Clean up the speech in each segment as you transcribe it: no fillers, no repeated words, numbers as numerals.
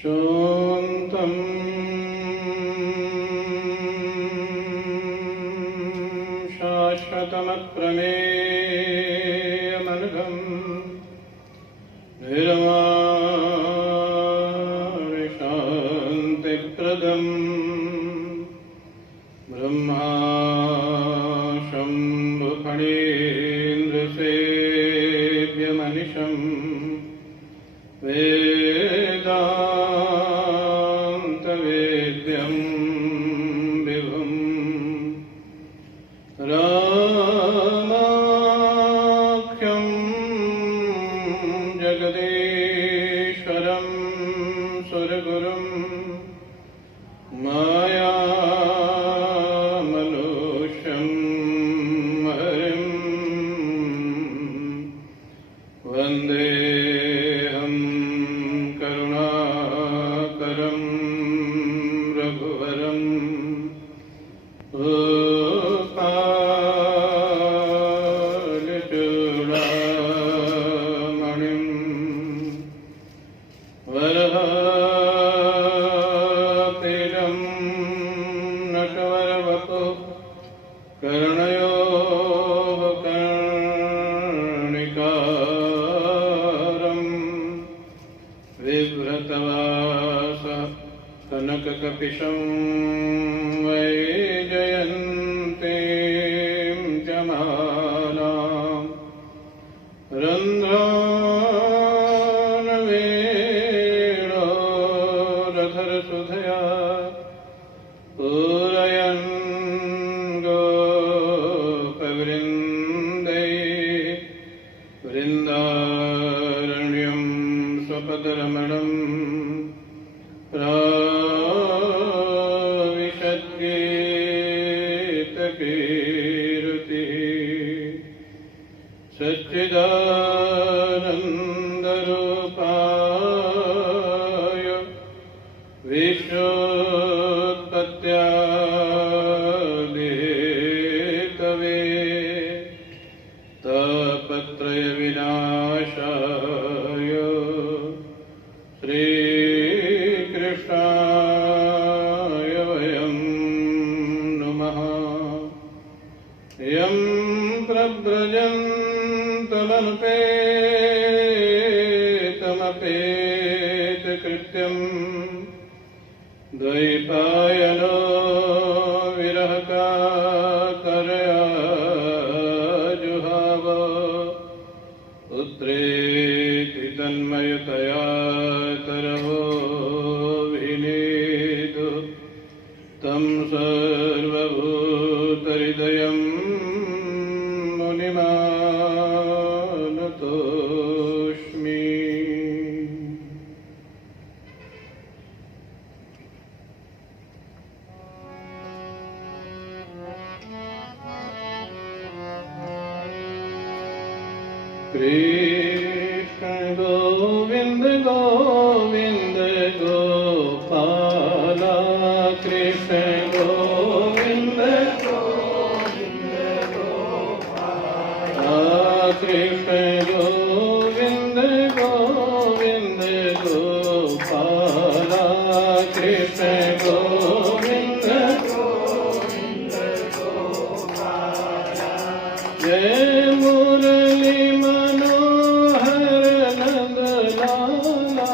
शान्तं शाश्वतमप्रमेयमनघं निर्वाणशान्तिप्रदं ब्रह्मा शम्भुफणीन्द्रसेव्यमनिशं वेदान्तवेद्यं विभुं रामाख्यं जगदीश्वरं सुरगुरुं मायामनुष्यं हरिं वन्देऽहं करुणाकरं रघुवरं गोपालचूडामणिं वरहापीडं नटवरवपुः कर्णयोः कर्णिकारं बिभ्रतवास कनककपिशं वैजयन्तीं च मालां रन्ध्रानवेणोरधरसुधया पूरयन् गोपवृन्दै वृन्दारण्यं स्वपदरमणं प्राविशद्गीतकीर्तिः सच्चिदानन्दरूपाय विश्वोत्पत्त्यादिहेतवे तापत्रयविनाशाय श्रीकृष्णाय वयं नुमः। यं प्रव्रजन्तमनुपेतमपेतकृत्यं द्वैपायनो विरहकातरया जुहाव पुत्रेति तन्मयतया तरवो विनीतु तं सर्वभूतहृदयं मुनिमानतोऽस्मि। कृष्ण गोविंद गोविंद गोपाला कृष्ण गोविंद गोविंद गोपाला कृष्ण गोविंद गोविंद गोपाला कृष्ण गोविंद गोविंद गोपाला जय मुरली मनोहर नंद लाला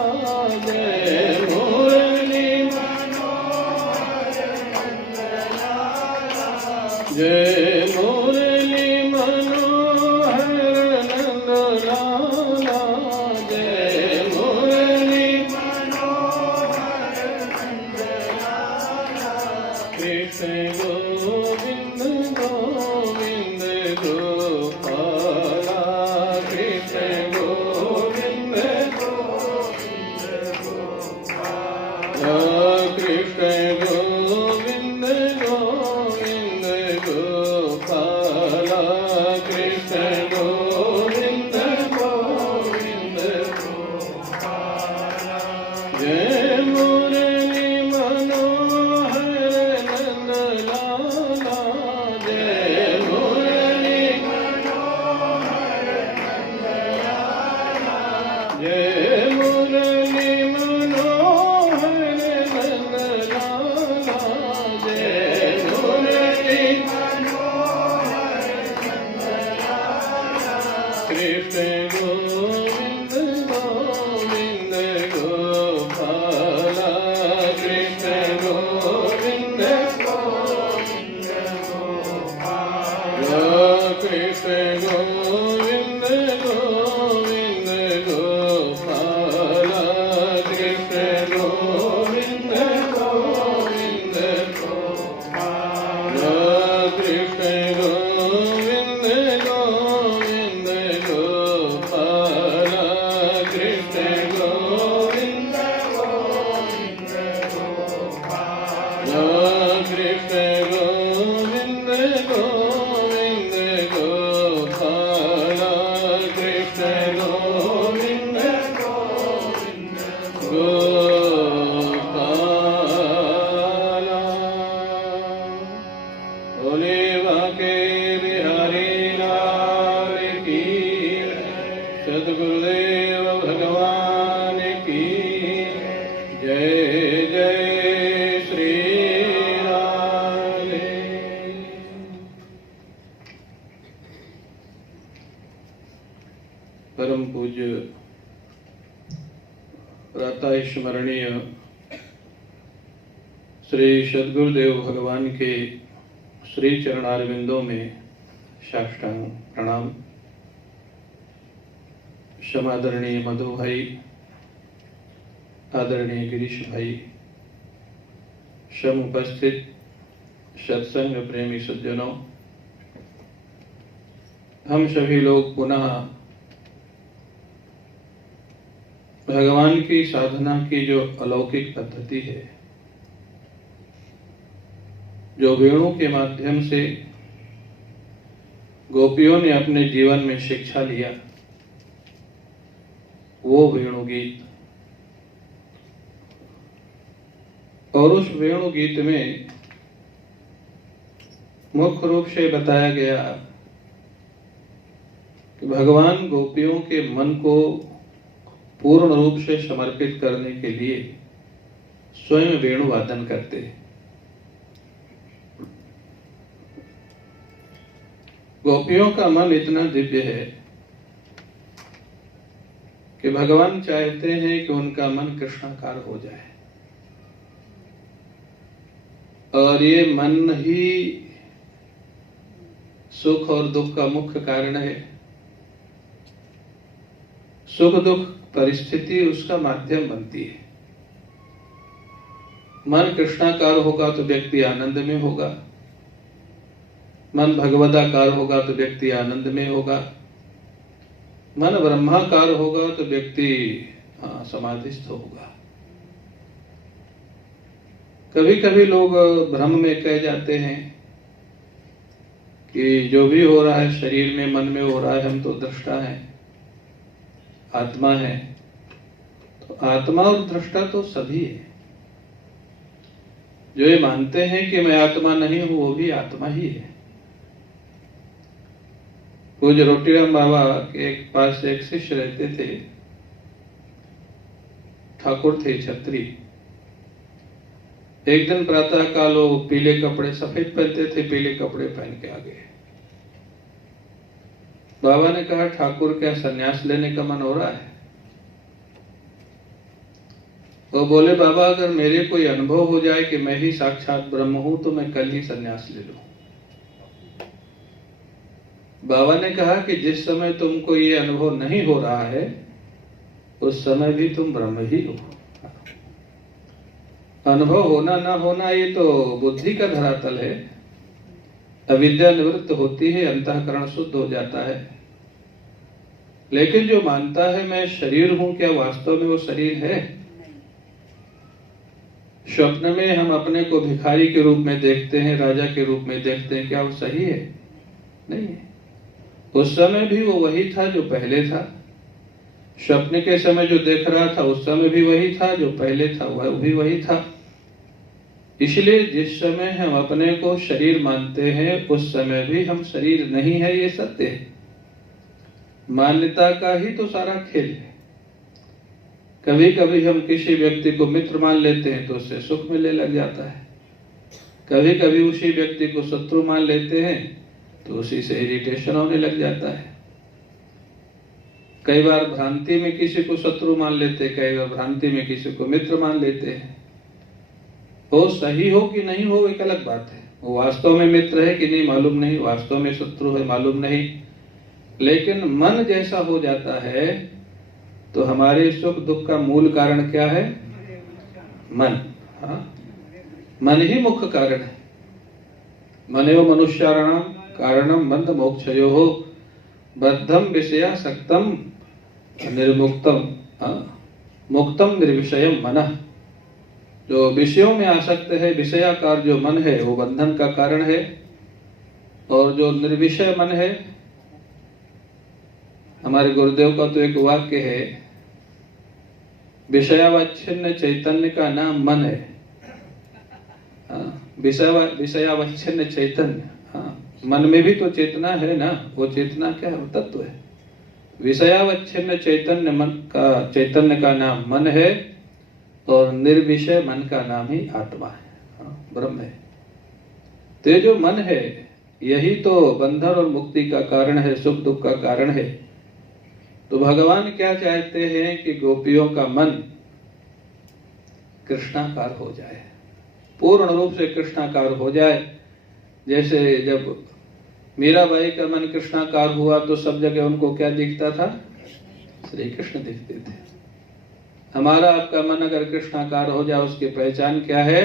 प्रातः स्मरणीय श्री सद्गुरुदेव भगवान के श्री चरणारविंदों में साष्टांग प्रणाम। समादरणीय मधु भाई, आदरणीय गिरीश भाई, सम उपस्थित सत्संग प्रेमी सज्जनों, हम सभी लोग पुनः भगवान की साधना की जो अलौकिक पद्धति है, जो वेणु के माध्यम से गोपियों ने अपने जीवन में शिक्षा लिया, वो वेणु गीत, और उस वेणु गीत में मुख्य रूप से बताया गया कि भगवान गोपियों के मन को पूर्ण रूप से समर्पित करने के लिए स्वयं वेणु वादन करते हैं। गोपियों का मन इतना दिव्य है कि भगवान चाहते हैं कि उनका मन कृष्णाकार हो जाए, और ये मन ही सुख और दुख का मुख्य कारण है। सुख दुख परिस्थिति उसका माध्यम बनती है। मन कृष्णाकार होगा तो व्यक्ति आनंद में होगा, मन भगवदाकार होगा तो व्यक्ति आनंद में होगा, मन ब्रह्माकार होगा तो व्यक्ति समाधिस्थ होगा। कभी कभी लोग भ्रम में कह जाते हैं कि जो भी हो रहा है शरीर में, मन में हो रहा है, हम तो दृष्टा हैं, आत्मा है। तो आत्मा और दृष्टा तो सभी है। जो ये मानते हैं कि मैं आत्मा नहीं हूं, वो भी आत्मा ही है। पूज्य रोटीराम बाबा के पास एक शिष्य रहते थे, ठाकुर थे, छत्री। एक दिन प्रातः काल वो पीले कपड़े, सफेद पहनते थे, पीले कपड़े पहन के आ गए। बाबा ने कहा, ठाकुर क्या संन्यास लेने का मन हो रहा है? वो बोले, बाबा अगर मेरे कोई अनुभव हो जाए कि मैं ही साक्षात ब्रह्म हूं तो मैं कल ही संन्यास ले लूं। बाबा ने कहा कि जिस समय तुमको ये अनुभव नहीं हो रहा है उस समय भी तुम ब्रह्म ही हो। अनुभव होना ना होना ये तो बुद्धि का धरातल है। अविद्या निवृत्त होती है, अंतःकरण शुद्ध हो जाता है। लेकिन जो मानता है मैं शरीर हूं, क्या वास्तव में वो शरीर है? स्वप्न में हम अपने को भिखारी के रूप में देखते हैं, राजा के रूप में देखते हैं, क्या वो सही है? नहीं है। उस समय भी वो वही था जो पहले था। स्वप्न के समय जो देख रहा था उस समय भी वही था, जो पहले था वह भी वही था। इसलिए जिस समय हम अपने को शरीर मानते हैं उस समय भी हम शरीर नहीं है, ये सत्य है। मान्यता का ही तो सारा खेल है। कभी कभी हम किसी व्यक्ति को मित्र मान लेते हैं तो उससे सुख मिलने लग जाता है, कभी कभी उसी व्यक्ति को शत्रु मान लेते हैं तो उसी से इरिटेशन होने लग जाता है। कई बार भ्रांति में किसी को शत्रु मान लेते, कई बार भ्रांति में किसी को मित्र मान लेते हैं। वो सही हो कि नहीं हो एक अलग बात है। वो वास्तव में मित्र है कि नहीं मालूम नहीं, वास्तव में शत्रु है मालूम नहीं। लेकिन मन जैसा हो जाता है तो हमारे सुख दुख का मूल कारण क्या है? मन। मन ही मुख्य कारण है। मनेव मनुष्याणां कारणम बंध मोक्षयोः बद्धम विषयासक्तम निर्मुक्तम मुक्तम निर्विषयम मनः। जो विषयों में आसक्त है, विषयाकार जो मन है वो बंधन का कारण है, और जो निर्विषय मन है, हमारे गुरुदेव का तो एक वाक्य है, विषयावच्छिन्न चैतन्य का नाम मन है। विषयावच्छिन्न चैतन्य, मन में भी तो चेतना है ना, वो चेतना क्या है? तत्व है। विषयावच्छिन्न चैतन्य का नाम मन है, और निर्विषय मन का नाम ही आत्मा है, ब्रह्म है। तो ये जो मन है यही तो बंधन और मुक्ति का कारण है, सुख दुख का कारण है। तो भगवान क्या चाहते हैं कि गोपियों का मन कृष्णाकार हो जाए, पूर्ण रूप से कृष्णाकार हो जाए। जैसे जब मीराबाई का मन कृष्णाकार हुआ तो सब जगह उनको क्या दिखता था? श्री कृष्ण दिखते थे। हमारा आपका मन अगर कृष्णाकार हो जाए, उसकी पहचान क्या है?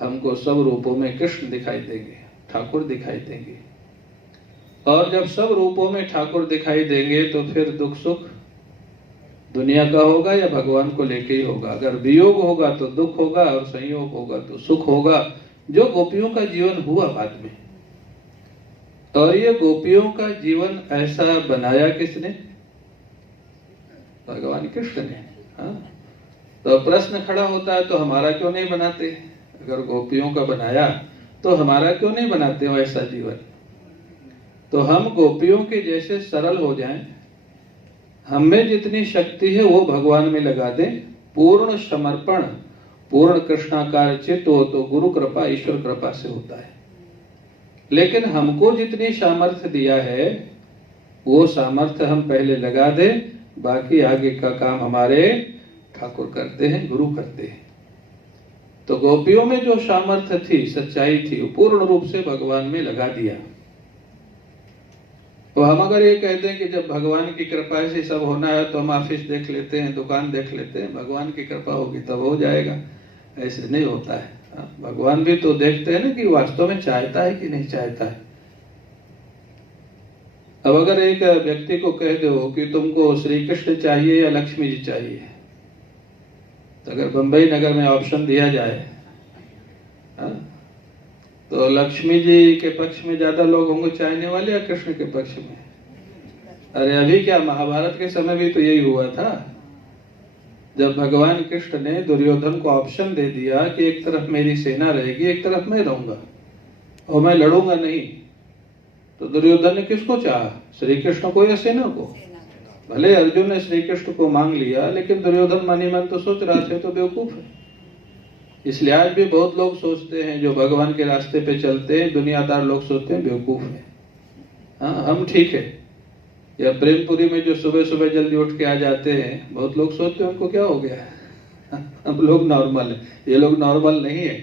हमको सब रूपों में कृष्ण दिखाई देंगे, ठाकुर दिखाई देंगे। और जब सब रूपों में ठाकुर दिखाई देंगे तो फिर दुख सुख दुनिया का होगा या भगवान को लेके ही होगा। अगर वियोग होगा तो दुख होगा और संयोग होगा तो सुख होगा, जो गोपियों का जीवन हुआ बाद में। और ये गोपियों का जीवन ऐसा बनाया किसने? भगवान कृष्ण ने। हाँ, तो प्रश्न खड़ा होता है, तो हमारा क्यों नहीं बनाते? अगर गोपियों का बनाया तो हमारा क्यों नहीं बनाते हो ऐसा जीवन? तो हम गोपियों के जैसे सरल हो जाएं, हमें जितनी शक्ति है वो भगवान में लगा दें, पूर्ण समर्पण, पूर्ण कृष्णाकार चित्त हो तो गुरु कृपा ईश्वर कृपा से होता है। लेकिन हमको जितनी सामर्थ्य दिया है वो सामर्थ्य हम पहले लगा दें, बाकी आगे का काम हमारे ठाकुर करते हैं, गुरु करते हैं। तो गोपियों में जो सामर्थ्य थी, सच्चाई थी, वो पूर्ण रूप से भगवान में लगा दिया। तो हम अगर ये कहते हैं कि जब भगवान की कृपा से सब होना है तो हम ऑफिस देख लेते हैं, दुकान देख लेते हैं, भगवान की कृपा होगी तब हो जाएगा, ऐसे नहीं होता है। भगवान भी तो देखते हैं ना कि वास्तव में चाहता है कि नहीं चाहता है। अब अगर एक व्यक्ति को कह दो कि तुमको श्री कृष्ण चाहिए या लक्ष्मी जी चाहिए, तो अगर बंबई नगर में ऑप्शन दिया जाए तो लक्ष्मी जी के पक्ष में ज्यादा लोग होंगे चाहने वाले या कृष्ण के पक्ष में? अरे अभी क्या, महाभारत के समय भी तो यही हुआ था, जब भगवान कृष्ण ने दुर्योधन को ऑप्शन दे दिया कि एक तरफ मेरी सेना रहेगी, एक तरफ मैं रहूंगा और मैं लड़ूंगा नहीं। तो दुर्योधन ने किसको चाहा? श्री कृष्ण को या सेना को? भले अर्जुन ने श्री कृष्ण को मांग लिया, लेकिन दुर्योधन मन ही मन तो सोच रहा था तो बेवकूफ है। इसलिए आज भी बहुत लोग सोचते हैं, जो भगवान के रास्ते पे चलते हैं, दुनियादार लोग सोचते हैं बेवकूफ है। हाँ, हम ठीक है। या प्रेमपुरी में जो सुबह सुबह जल्दी उठ के आ जाते हैं, बहुत लोग सोचते हैं उनको क्या हो गया है, हम लोग नॉर्मल है, ये लोग नॉर्मल नहीं है।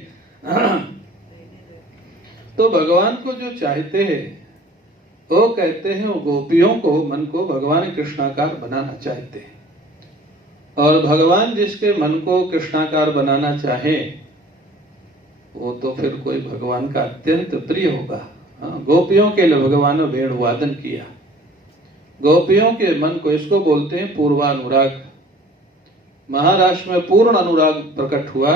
तो भगवान को जो चाहते हैं वो कहते हैं, वो गोपियों को, मन को भगवान कृष्णाकार बनाना चाहते हैं। और भगवान जिसके मन को कृष्णाकार बनाना चाहे वो तो फिर कोई भगवान का अत्यंत प्रिय होगा। गोपियों के लिए भगवान ने वेणुवादन किया। गोपियों के मन को, इसको बोलते हैं पूर्वानुराग। महाराष्ट्र में पूर्ण अनुराग प्रकट हुआ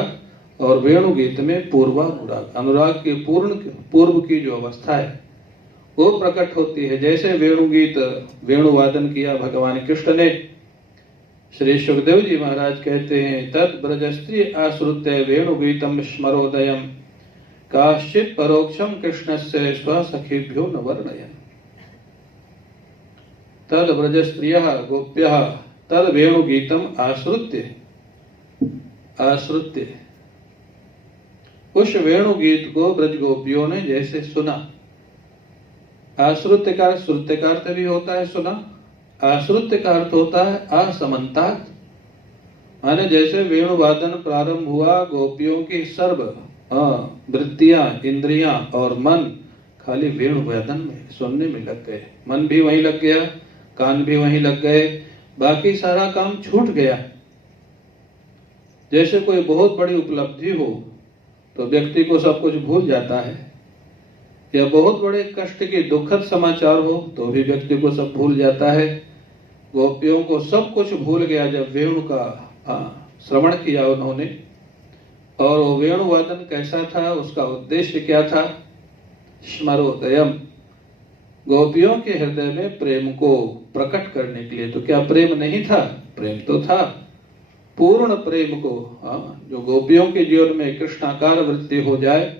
और वेणु गीत में पूर्वानुराग, अनुराग के पूर्व की जो अवस्था है वो प्रकट होती है। जैसे वेणु गीत, वेणुवादन किया भगवान कृष्ण ने। श्री सुखदेव जी महाराज कहते हैं, तत् ब्रजस्त्री आश्रुत्य वेणुगीतम स्मरोदयम काश्चित् परोक्षम कृष्णस्य स्वसखीभ्यो न वर्णयन्। तद ब्रजस्त्रियः गोप्यः तद वेणुगीतम आश्रुत्य उस वेणुगीत को ब्रज गोपियों ने जैसे सुना। आश्रुत्य का श्रुत्य का अर्थ भी होता है सुना, आश्रुत्य का अर्थ होता है असमन्तात, माने जैसे वेणुवादन प्रारंभ हुआ, गोपियों की सर्व वृत्तियां, इंद्रियां और मन खाली वेणुवादन में सुनने में लग गए। मन भी वहीं लग गया, कान भी वहीं लग गए, बाकी सारा काम छूट गया। जैसे कोई बहुत बड़ी उपलब्धि हो तो व्यक्ति को सब कुछ भूल जाता है, या बहुत बड़े कष्ट की दुखद समाचार हो तो भी व्यक्ति को सब भूल जाता है। गोपियों को सब कुछ भूल गया जब वेणु का श्रवण किया उन्होंने। और वो वेणुवादन कैसा था, उसका उद्देश्य क्या था? स्मरोदयम, गोपियों के हृदय में प्रेम को प्रकट करने के लिए। तो क्या प्रेम नहीं था? प्रेम तो था, पूर्ण प्रेम को, जो गोपियों के जीवन में कृष्णाकार वृत्ति हो जाए।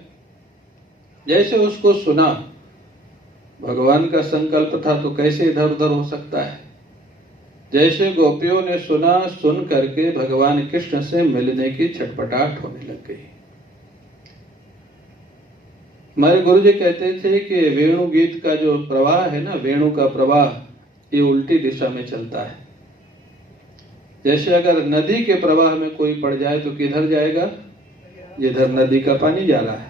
जैसे उसको सुना, भगवान का संकल्प था तो कैसे इधर उधर हो सकता है। जैसे गोपियों ने सुना, सुन करके भगवान कृष्ण से मिलने की छटपटाहट होने लग गई। हमारे गुरु जी कहते थे कि वेणु गीत का जो प्रवाह है ना, वेणु का प्रवाह, ये उल्टी दिशा में चलता है। जैसे अगर नदी के प्रवाह में कोई पड़ जाए तो किधर जाएगा? जिधर नदी का पानी जा रहा है।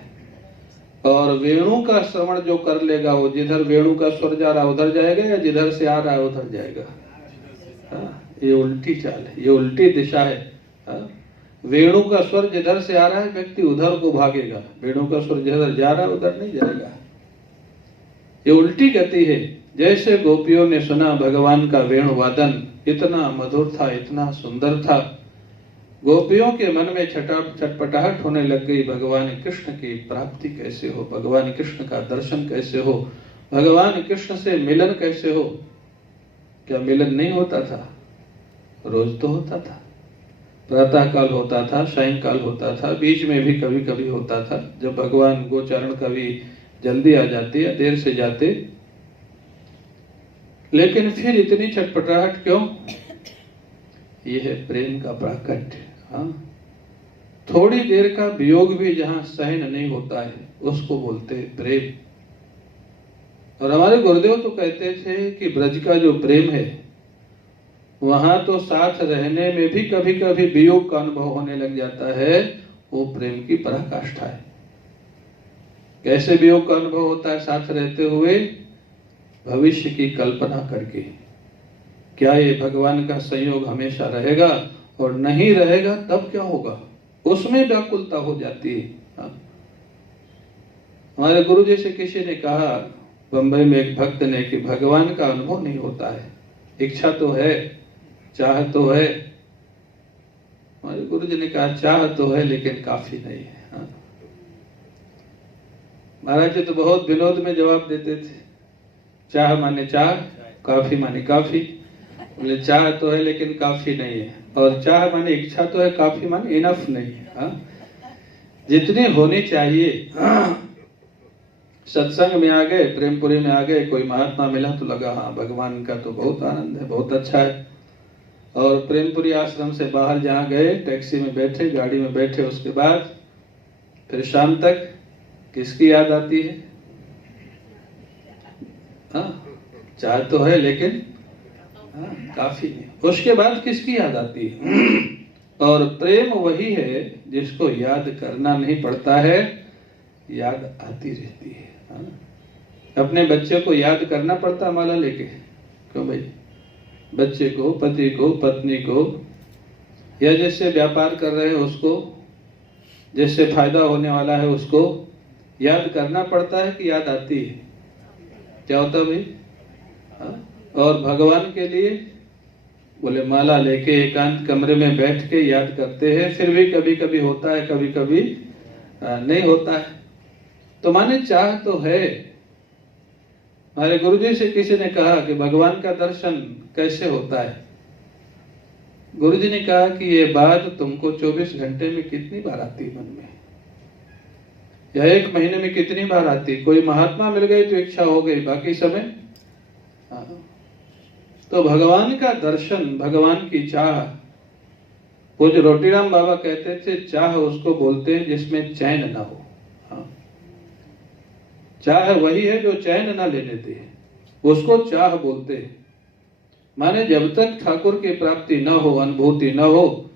और वेणु का श्रवण जो कर लेगा वो जिधर वेणु का स्वर जा रहा है उधर जाएगा, या जिधर से आ रहा है उधर जाएगा? ये उल्टी चाल है, ये उल्टी दिशा है। वेणु का स्वर जिधर से आ रहा है व्यक्ति उधर को भागेगा, वेणु का स्वर जिधर जा रहा है उधर नहीं जाएगा। ये उल्टी गति है। जैसे गोपियों ने सुना भगवान का वेणु वादन इतना मधुर था, इतना सुंदर था, गोपियों के मन में छटपटाहट होने लग गई। भगवान कृष्ण की प्राप्ति कैसे हो, भगवान कृष्ण का दर्शन कैसे हो, भगवान कृष्ण से मिलन कैसे हो। क्या मिलन नहीं होता था? रोज तो होता था। प्रातः काल होता था, सायंकाल होता था, बीच में भी कभी कभी होता था जब भगवान गोचारण कभी जल्दी आ जाते या देर से जाते। लेकिन फिर इतनी छटपटाहट क्यों? यह है प्रेम का प्राकट्य। थोड़ी देर का वियोग भी जहां सहन नहीं होता है उसको बोलते हैं प्रेम। और हमारे गुरुदेव तो कहते थे कि ब्रज का जो प्रेम है वहां तो साथ रहने में भी कभी कभी वियोग का अनुभव होने लग जाता है, वो प्रेम की पराकाष्ठा है। कैसे वियोग का अनुभव होता है साथ रहते हुए? भविष्य की कल्पना करके, क्या ये भगवान का संयोग हमेशा रहेगा, और नहीं रहेगा तब क्या होगा, उसमें व्याकुलता हो जाती है। हमारे गुरु जी से किसी ने कहा बंबई में एक भक्त ने कि भगवान का अनुभव नहीं होता है, इच्छा तो है, चाह तो है। हमारे गुरु जी ने कहा चाह तो है लेकिन काफी नहीं है। महाराज जी तो बहुत विनोद में जवाब देते थे, चाह माने चाह, काफी माने काफी। बोले चाह तो है लेकिन काफी नहीं है, और चाह माने इच्छा तो है, काफी माने इनफ नहीं है। जितनी होनी चाहिए। सत्संग में आ गए, प्रेमपुरी में आ गए, कोई महात्मा मिला तो लगा हाँ भगवान का तो बहुत आनंद है, बहुत अच्छा है। और प्रेमपुरी आश्रम से बाहर जहाँ गए, टैक्सी में बैठे, गाड़ी में बैठे, उसके बाद फिर शाम तक किसकी याद आती है? चाह तो है लेकिन काफी नहीं। उसके बाद किसकी याद आती है? और प्रेम वही है जिसको याद करना नहीं पड़ता है, याद आती रहती है। अपने बच्चे को याद करना पड़ता माला लेके? क्यों भाई? बच्चे को, पति को, पत्नी को, या जिससे व्यापार कर रहे हैं उसको, जिससे फायदा होने वाला है उसको याद करना पड़ता है कि याद आती है? क्या होता भाई? और भगवान के लिए बोले माला लेके एकांत कमरे में बैठ के याद करते हैं, फिर भी कभी कभी होता है, कभी कभी नहीं होता है। तो माने चाह तो है। हमारे गुरुजी से किसी ने कहा कि भगवान का दर्शन कैसे होता है? गुरुजी ने कहा कि ये बात तुमको 24 घंटे में कितनी बार आती है मन में, या 1 महीने में कितनी बार आती? कोई महात्मा मिल गए तो इच्छा हो गई, बाकी समय तो भगवान का दर्शन, भगवान की चाह। पूज्य रोटीराम बाबा कहते थे चाह उसको बोलते हैं जिसमें चैन ना हो। चाह वही है जो चैन ना लेने दे, उसको चाह बोलते हैं। माने जब तक ठाकुर की प्राप्ति न हो, अनुभूति न हो।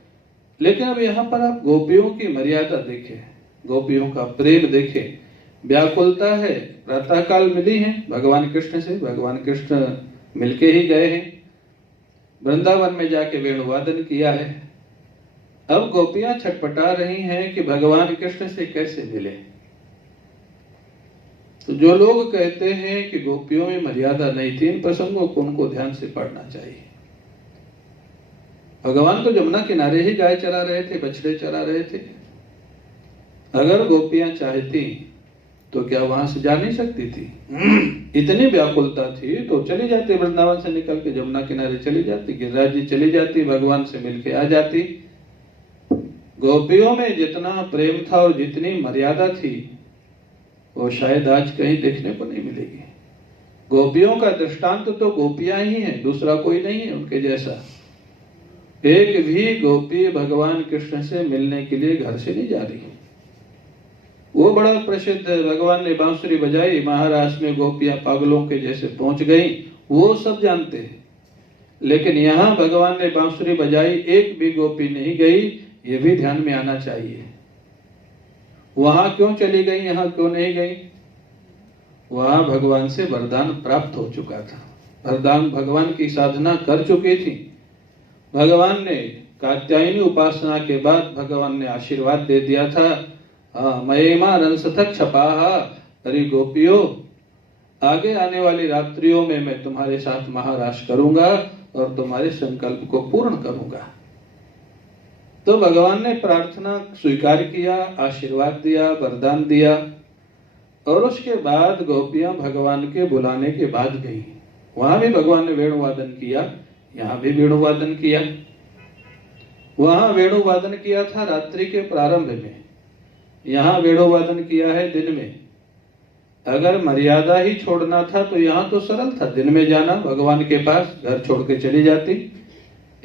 लेकिन अब यहाँ पर आप गोपियों की मर्यादा देखें, गोपियों का प्रेम देखें। व्याकुलता है, प्रातः काल मिली है भगवान कृष्ण से, भगवान कृष्ण मिलके ही गए हैं, वृंदावन में जाके वेणुवादन किया है। अब गोपियां छटपटा रही हैं कि भगवान कृष्ण से कैसे मिले। तो जो लोग कहते हैं कि गोपियों में मर्यादा नहीं थी, इन प्रसंगों को उनको ध्यान से पढ़ना चाहिए। भगवान तो जमुना किनारे ही गाय चरा रहे थे, बछड़े चरा रहे थे। अगर गोपियां चाहती तो क्या वहां से जा नहीं सकती थी? इतनी व्याकुलता थी तो चली जाती, वृंदावन से निकल के जमुना किनारे चली जाती, गिरिराज जी चली जाती, भगवान से मिलके आ जाती। गोपियों में जितना प्रेम था और जितनी मर्यादा थी वो शायद आज कहीं देखने को नहीं मिलेगी। गोपियों का दृष्टांत तो गोपियां ही हैं, दूसरा कोई नहीं है उनके जैसा। एक भी गोपी भगवान कृष्ण से मिलने के लिए घर से नहीं जा रही। वो बड़ा प्रसिद्ध, भगवान ने बांसुरी बजाई, महाराष्ट्र में गोपियां पागलों के जैसे पहुंच गई, वो सब जानते हैं। लेकिन यहाँ भगवान ने बांसुरी बजाई, एक भी गोपी नहीं गई, ये भी ध्यान में आना चाहिए। वहां क्यों चली गई, यहाँ क्यों नहीं गई? वहां भगवान से वरदान प्राप्त हो चुका था, वरदान भगवान की साधना कर चुकी थी। भगवान ने कात्यायनी उपासना के बाद भगवान ने आशीर्वाद दे दिया था, मयेमा रंसथक छपाहा, अरे गोपियों, आगे आने वाली रात्रियों में मैं तुम्हारे साथ महारास करूंगा और तुम्हारे संकल्प को पूर्ण करूंगा। तो भगवान ने प्रार्थना स्वीकार किया, आशीर्वाद दिया, वरदान दिया, और उसके बाद गोपियां भगवान के बुलाने के बाद गई। वहां भी भगवान ने वेणुवादन किया, यहाँ भी वेणुवादन किया। वहां वेणुवादन किया था रात्रि के प्रारंभ में, यहाँ वेणुवादन किया है दिन में। अगर मर्यादा ही छोड़ना था तो यहाँ तो सरल था, दिन में जाना भगवान के पास, घर छोड़ के चली जाती,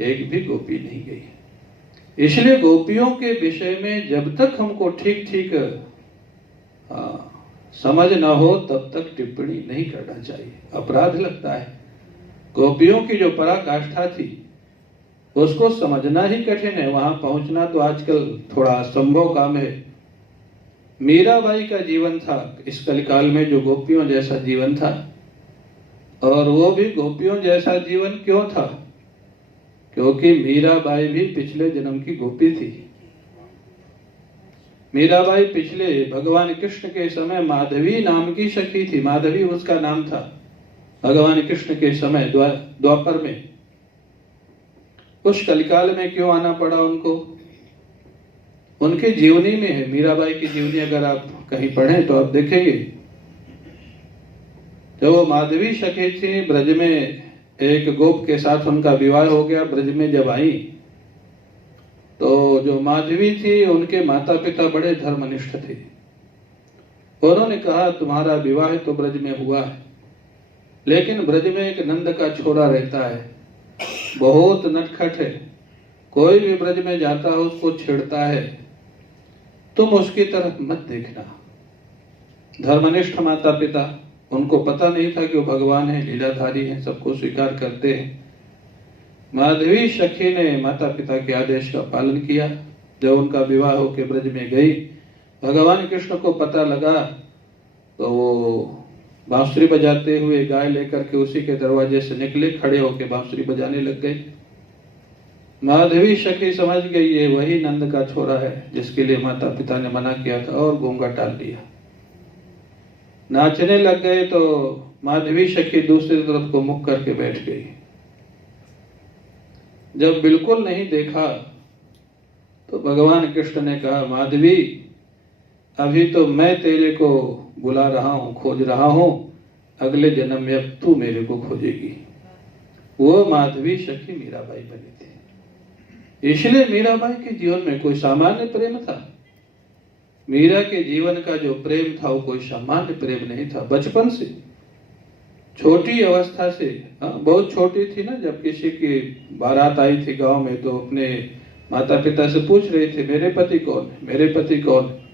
एक भी गोपी नहीं गई। इसलिए गोपियों के विषय में जब तक हमको ठीक ठीक समझ ना हो तब तक टिप्पणी नहीं करना चाहिए, अपराध लगता है। गोपियों की जो पराकाष्ठा थी उसको समझना ही कठिन है, वहां पहुंचना तो आजकल थोड़ा असंभव काम है। मीराबाई का जीवन था इस कलिकाल में जो गोपियों जैसा जीवन था, और वो भी गोपियों जैसा जीवन क्यों था? क्योंकि मीराबाई भी पिछले जन्म की गोपी थी। मीराबाई पिछले भगवान कृष्ण के समय माधवी नाम की सखी थी, माधवी उसका नाम था भगवान कृष्ण के समय द्वापर में। उस कलिकाल में क्यों आना पड़ा उनको? उनके जीवनी में है, मीराबाई की जीवनी अगर आप कहीं पढ़ें तो आप देखेंगे। जब वो माधवी सखी थी, ब्रज में एक गोप के साथ उनका विवाह हो गया। ब्रज में जब आई तो जो माधवी थी उनके माता पिता बड़े धर्मनिष्ठ थे। उन्होंने कहा तुम्हारा विवाह तो ब्रज में हुआ है, लेकिन ब्रज में एक नंद का छोरा रहता है, बहुत नटखट है, कोई भी ब्रज में जाता है उसको छेड़ता है, तुम उसकी तरफ मत देखना। धर्मनिष्ठ माता पिता, उनको पता नहीं था कि वो भगवान है, लीलाधारी है, सबको स्वीकार करते हैं। माधवी सखी ने माता पिता के आदेश का पालन किया। जब उनका विवाह होकर ब्रज में गई, भगवान कृष्ण को पता लगा तो वो बांसुरी बजाते हुए गाय लेकर के उसी के दरवाजे से निकले, खड़े होकर बांसुरी बजाने लग गए। माधवी सखी समझ गई ये वही नंद का छोरा है जिसके लिए माता पिता ने मना किया था, और गूंगा टाल दिया। नाचने लग गए तो माधवी सखी दूसरी तरफ को मुख करके बैठ गई। जब बिल्कुल नहीं देखा तो भगवान कृष्ण ने कहा, माधवी अभी तो मैं तेरे को बुला रहा हूं, खोज रहा हूं, अगले जन्म में अब तू मेरे को खोजेगी। वो माधवी सखी मीराबाई बनी थी। इसलिए मीराबाई के जीवन में कोई सामान्य प्रेम था। मीरा के जीवन का जो प्रेम था वो कोई सामान्य प्रेम नहीं था। बचपन से, छोटी अवस्था से, बहुत छोटी थी ना, जब किसी की बारात आई थी गांव में तो अपने माता पिता से पूछ रहे थे मेरे पति कौन है, मेरे पति कौन है।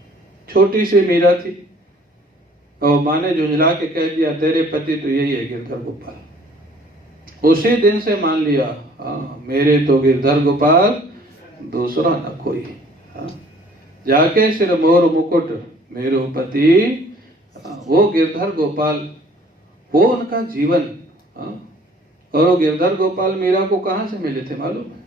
छोटी सी मीरा थी और माँ ने झुंझला के कह दिया तेरे पति तो यही है गिरधर गोपाल। उसी दिन से मान लिया, मेरे तो गिरधर गोपाल, दूसरा न कोई। जाके सिर मोर मुकुट मेरो पति, वो गिरधर गोपाल, वो उनका जीवन। और वो गिरधर गोपाल मीरा को कहां से मिले थे मालूम है?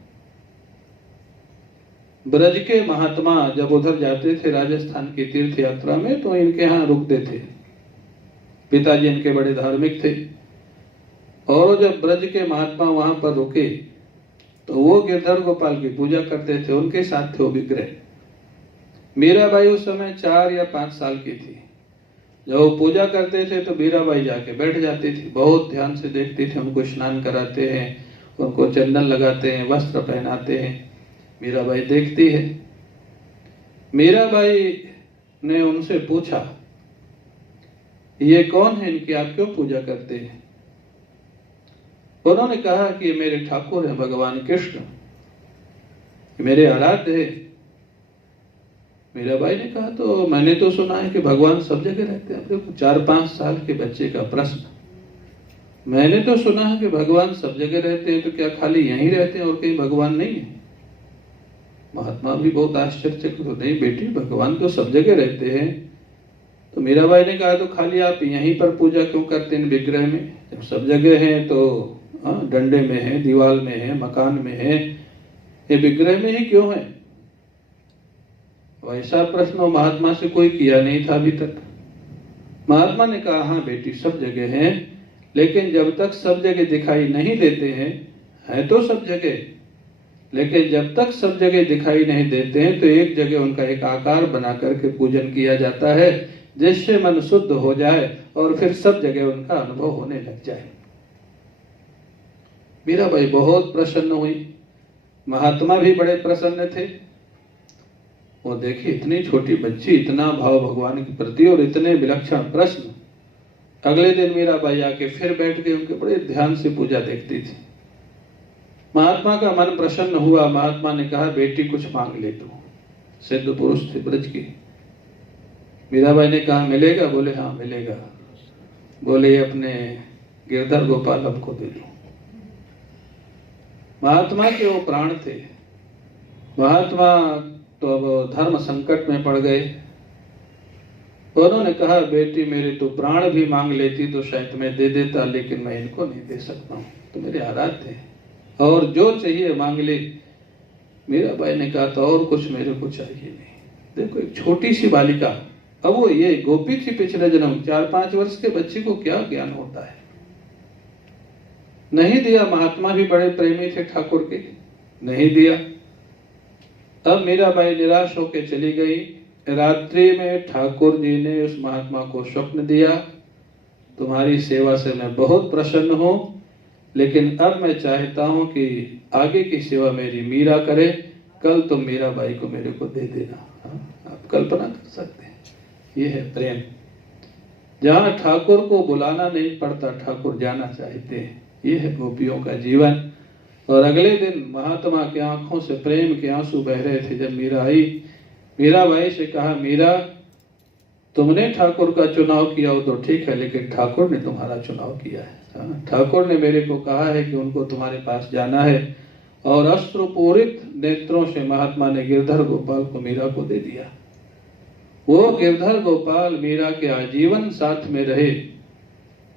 ब्रज के महात्मा जब उधर जाते थे राजस्थान की तीर्थ यात्रा में तो इनके यहाँ रुकते थे। पिताजी इनके बड़े धार्मिक थे, और जब ब्रज के महात्मा वहां पर रुके तो वो गिरधर गोपाल की पूजा करते थे, उनके साथ थे वो विग्रह। मीराबाई उस समय 4 या 5 साल की थी। जब वो पूजा करते थे तो मीराबाई जाके बैठ जाती थी, बहुत ध्यान से देखती थी। उनको स्नान कराते हैं, उनको चंदन लगाते हैं, वस्त्र पहनाते हैं, मीराबाई देखती है। मीराबाई ने उनसे पूछा ये कौन है इनकी, आप क्यों पूजा करते हैं? उन्होंने कहा कि मेरे ठाकुर हैं भगवान कृष्ण, मेरे आराध्य है। मीराबाई ने कहा तो मैंने तो सुना है कि भगवान सब जगह रहते हैं। 4-5 साल के बच्चे का प्रश्न। मैंने तो सुना है कि भगवान सब जगह रहते हैं, तो क्या खाली यहीं रहते हैं और कहीं भगवान नहीं है? महात्मा भी बहुत आश्चर्यचकित होते, नहीं बेटी भगवान तो सब जगह रहते हैं। तो मीराबाई ने कहा, तो खाली आप यहीं पर पूजा क्यों करते हैं विग्रह में? जब सब जगह है तो डंडे में है, दीवार में है, मकान में है, ये विग्रह में ही क्यों है? वैसा प्रश्न महात्मा से कोई किया नहीं था अभी तक। महात्मा ने कहा, हाँ बेटी सब जगह है, लेकिन जब तक सब जगह दिखाई नहीं देते हैं, है तो सब जगह, लेकिन जब तक सब जगह दिखाई नहीं देते हैं तो एक जगह उनका एक आकार बना करके पूजन किया जाता है, जिससे मन शुद्ध हो जाए और फिर सब जगह उनका अनुभव होने लग जाए। मीराबाई बहुत प्रसन्न हुई, महात्मा भी बड़े प्रसन्न थे। वो देखिए इतनी छोटी बच्ची, इतना भाव भगवान के प्रति और इतने विलक्षण प्रश्न। अगले दिन मीराबाई आके फिर बैठ के उनके बड़े ध्यान से पूजा देखती थी। महात्मा का मन प्रसन्न हुआ। महात्मा ने कहा, बेटी कुछ मांग ले तू। सिद्ध पुरुष थे ब्रज के। मीराबाई ने कहा, मिलेगा? बोले हाँ मिलेगा। बोले अपने गिरधर गोपाल हमको दे दो। महात्मा के वो प्राण थे। महात्मा तो अब धर्म संकट में पड़ गए। उन्होंने कहा, बेटी मेरे तो प्राण भी मांग लेती तो शायद मैं दे देता, लेकिन मैं इनको नहीं दे सकता हूँ, तो मेरे आराध्य थे और जो चाहिए मांग ले। मीराबाई ने कहा, तो और कुछ मेरे को चाहिए नहीं। देखो एक छोटी सी बालिका, अब वो ये गोपी थी पिछले जन्म, 4-5 वर्ष के बच्चे को क्या ज्ञान होता है? नहीं दिया। महात्मा भी बड़े प्रेमी थे ठाकुर के, नहीं दिया। अब मीराबाई निराश होकर चली गई। रात्रि में ठाकुर जी ने उस महात्मा को स्वप्न दिया, तुम्हारी सेवा से मैं बहुत प्रसन्न हूं, लेकिन अब मैं चाहता हूं कि आगे की सेवा मेरी मीरा करे, कल तुम मीराबाई को मेरे को दे देना। आप कल्पना कर सकते हैं, ये है प्रेम। जहां ठाकुर को बुलाना नहीं पड़ता, ठाकुर जाना चाहते हैं। ये है गोपियों का जीवन। और अगले दिन महात्मा के आंखों से प्रेम के आंसू बह रहे थे। जब मीरा आई, मीराबाई से कहा, मीरा तुमने ठाकुर का चुनाव किया हो तो ठीक है, लेकिन ठाकुर ने तुम्हारा चुनाव किया है। ठाकुर ने मेरे को कहा है कि उनको तुम्हारे पास जाना है। और अश्रुपूरित नेत्रों से महात्मा ने गिरधर गोपाल को मीरा को दे दिया। वो गिरधर गोपाल मीरा के आजीवन साथ में रहे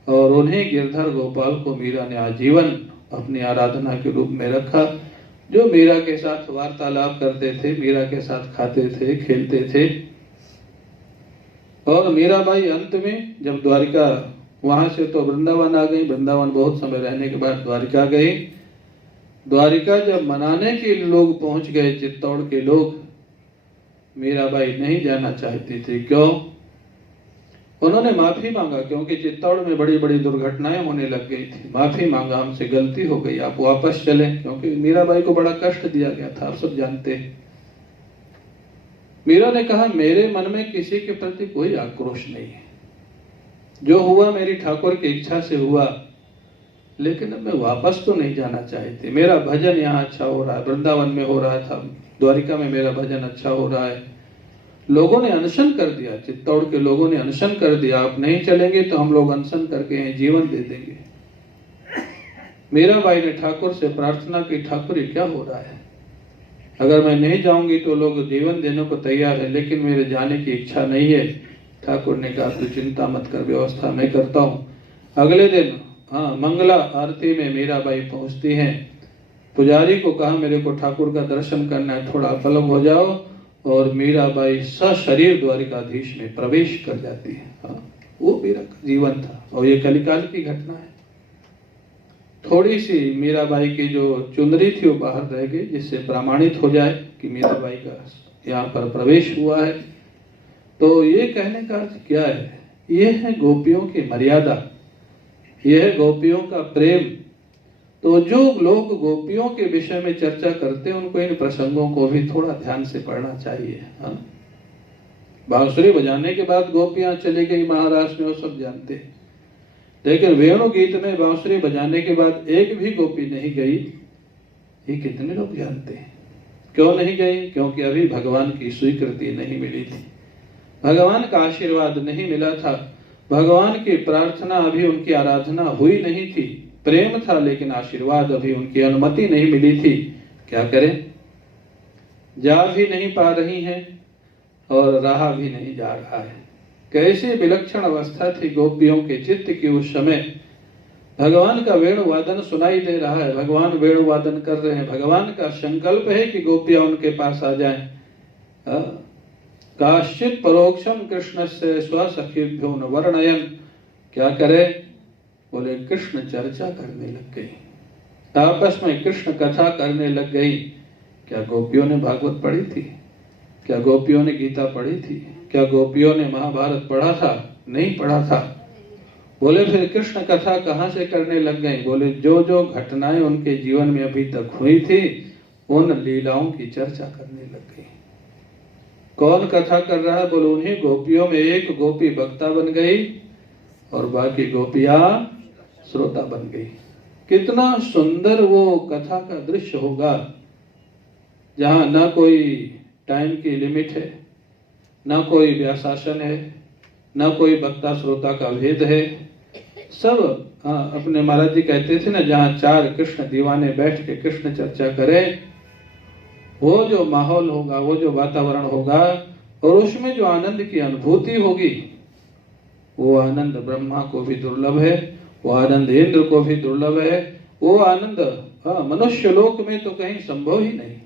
और उन्हें गिरधर गोपाल को मीरा ने आजीवन अपनी आराधना के रूप में रखा। जो मीरा के साथ वार्तालाप करते थे, मीरा के साथ खाते थे, खेलते थे। और मीराबाई अंत में जब द्वारिका, वहां से तो वृंदावन आ गई, वृंदावन बहुत समय रहने के बाद द्वारिका गई। द्वारिका जब मनाने के लोग पहुंच गए, चित्तौड़ के लोग, मीराबाई नहीं जाना चाहती थी। क्यों? उन्होंने माफी मांगा, क्योंकि चित्तौड़ में बड़ी बड़ी दुर्घटनाएं होने लग गई थी। माफी मांगा, हमसे गलती हो गई, आप वापस चले, क्योंकि मीराबाई को बड़ा कष्ट दिया गया था, आप सब जानते हैं। मीरा ने कहा, मेरे मन में किसी के प्रति कोई आक्रोश नहीं है, जो हुआ मेरी ठाकुर की इच्छा से हुआ, लेकिन अब मैं वापस तो नहीं जाना चाहती। मेरा भजन यहाँ अच्छा हो रहा है, वृंदावन में हो रहा था, द्वारिका में मेरा भजन अच्छा हो रहा है। लोगों ने अनशन कर दिया, चित्तौड़ के लोगों ने अनशन कर दिया, आप नहीं चलेंगे तो हम लोग अनशन करके जीवन दे देंगे। मीराबाई ने ठाकुर से प्रार्थना की, ठाकुर ये क्या हो रहा है? अगर मैं नहीं जाऊंगी तो लोग जीवन देने को तैयार है, लेकिन मेरे जाने की इच्छा नहीं है। ठाकुर ने कहा, तू चिंता मत कर, व्यवस्था मैं करता हूँ। अगले दिन मंगला आरती में मीराबाई पहुंचती हैं। पुजारी को कहा, मेरे को ठाकुर का दर्शन करना है, थोड़ा पलक हो जाओ। और मीराबाई सशरीर द्वारिकाधीश में प्रवेश कर जाती है। वो मीरा का जीवन था और ये कलिकाल की घटना है। थोड़ी सी मीराबाई की जो चुंदरी थी वो बाहर रह गई, जिससे प्रमाणित हो जाए कि मीराबाई का यहाँ पर प्रवेश हुआ है। तो ये कहने का अर्थ क्या है? ये है गोपियों की मर्यादा, ये है गोपियों का प्रेम। तो जो लोग गोपियों के विषय में चर्चा करते हैं, उनको इन प्रसंगों को भी थोड़ा ध्यान से पढ़ना चाहिए। बांसुरी बजाने के बाद गोपियां चली गई महाराष्ट्र में, वो सब जानते हैं, लेकिन वेणु गीत में बांसुरी बजाने के बाद एक भी गोपी नहीं गई, ये कितने लोग जानते हैं? क्यों नहीं गई? क्योंकि अभी भगवान की स्वीकृति नहीं मिली थी, भगवान का आशीर्वाद नहीं मिला था। भगवान की प्रार्थना अभी, उनकी आराधना हुई नहीं थी, प्रेम था लेकिन आशीर्वाद अभी, उनकी अनुमति नहीं मिली थी। क्या करें, जा भी नहीं पा रही हैं और रहा भी नहीं जा रहा है। कैसी विलक्षण अवस्था थी गोपियों के चित्त की उस समय। भगवान का वेणु वादन सुनाई दे रहा है, भगवान वेणु वादन कर रहे हैं, भगवान का संकल्प है कि गोपियां उनके पास आ जाएं। काश्चित परोक्षम कृष्ण से स्वसखीभ्यो न वर्णयन। क्या करे, बोले कृष्ण चर्चा करने लग गई, आपस में कृष्ण कथा करने लग गई। क्या गोपियों ने भागवत पढ़ी थी? क्या गोपियों ने गीता पढ़ी थी? क्या गोपियों ने महाभारत पढ़ा था? नहीं पढ़ा था। बोले फिर कृष्ण कथा कहाँ से करने लग गए? बोले जो जो घटनाएं उनके जीवन में अभी तक हुई थी उन लीलाओं की चर्चा करने लग गई। कौन कथा कर रहा है? बोले उन्हीं गोपियों में एक गोपी वक्ता बन गई और बाकी गोपियां श्रोता बन गई। कितना सुंदर वो कथा का दृश्य होगा, जहां ना कोई टाइम की लिमिट है, ना कोई व्यासासन है, ना कोई वक्ता श्रोता का भेद है। सब अपने महाराज जी कहते थे ना, जहां चार कृष्ण दीवाने बैठ के कृष्ण चर्चा करें, वो जो माहौल होगा, वो जो वातावरण होगा और उसमें जो आनंद की अनुभूति होगी, वो आनंद ब्रह्मा को भी दुर्लभ है, वो आनंद इंद्र को भी दुर्लभ है, वो आनंद मनुष्य लोक में तो कहीं संभव ही नहीं।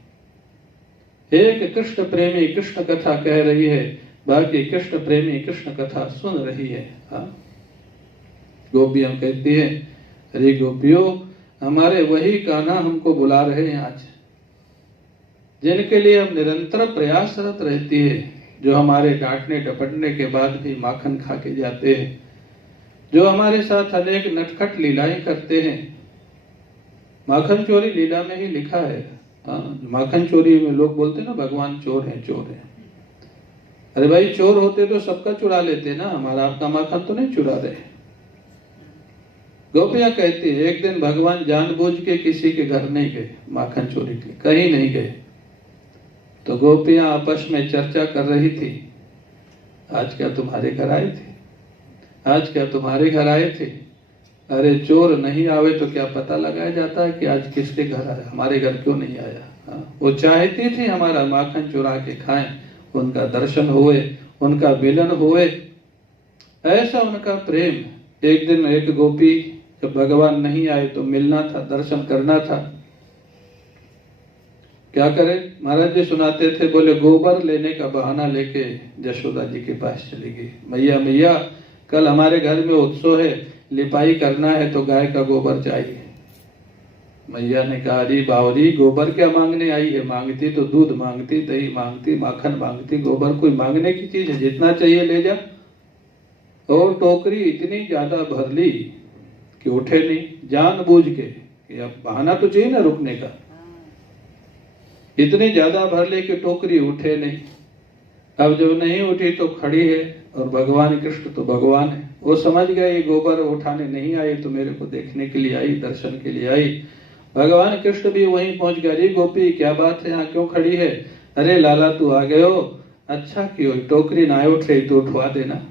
एक कृष्ण प्रेमी कृष्ण कथा कह रही है, बाकी कृष्ण प्रेमी कृष्ण कथा सुन रही है। गोपियां कहती है, अरे गोपियों, हमारे वही कान्हा हमको बुला रहे हैं आज, जिनके लिए हम निरंतर प्रयासरत रहती है, जो हमारे डांटने डपटने के बाद भी माखन खा के जाते हैं, जो हमारे साथ अनेक नटखट लीलाएं करते हैं। माखन चोरी लीला में ही लिखा है। माखन चोरी में लोग बोलते ना, भगवान चोर है, चोर है। अरे भाई, चोर होते तो सबका चुरा लेते ना, हमारा आपका माखन तो नहीं चुरा रहे। गोपियां कहती है, एक दिन भगवान जानबूझ के किसी के घर नहीं गए माखन चोरी के, कहीं नहीं गए। तो गोपियां आपस में चर्चा कर रही थी, आज क्या तुम्हारे घर आए थे? आज क्या तुम्हारे घर आए थे? अरे चोर नहीं आवे तो क्या पता लगाया जाता है कि आज किसके घर आया, हमारे घर क्यों नहीं आया? वो चाहती थी हमारा माखन चुरा के खाएं, उनका दर्शन हुए, उनका मिलन हुए, ऐसा उनका प्रेम। एक दिन एक गोपी, जब भगवान नहीं आए तो मिलना था, दर्शन करना था, क्या करे? महाराज जी सुनाते थे, बोले गोबर लेने का बहाना लेके यशोदा जी के पास चली गई। मैया मैया, कल हमारे घर में उत्सव है, लिपाई करना है तो गाय का गोबर चाहिए। मैया ने कहा, अरे बावरी, गोबर क्या मांगने आई है? मांगती तो दूध मांगती, दही मांगती, माखन मांगती, गोबर कोई मांगने की चीज है? जितना चाहिए ले जा। और टोकरी इतनी ज्यादा भर ली कि उठे नहीं, जानबूझ के, अब बहाना तो चाहिए ना रुकने का। इतनी ज्यादा भर ले कि टोकरी उठे नहीं। अब जब नहीं उठी तो खड़ी है, और भगवान कृष्ण तो भगवान है, वो समझ गए ये गोबर उठाने नहीं आई तो मेरे को देखने के लिए आई, दर्शन के लिए आई। भगवान कृष्ण भी वहीं पहुंच गए। अरे गोपी, क्या बात है, यहाँ क्यों खड़ी है? अरे लाला, तू आ गए हो, अच्छा क्यों, टोकरी ना उठ रही तो उठवा देना।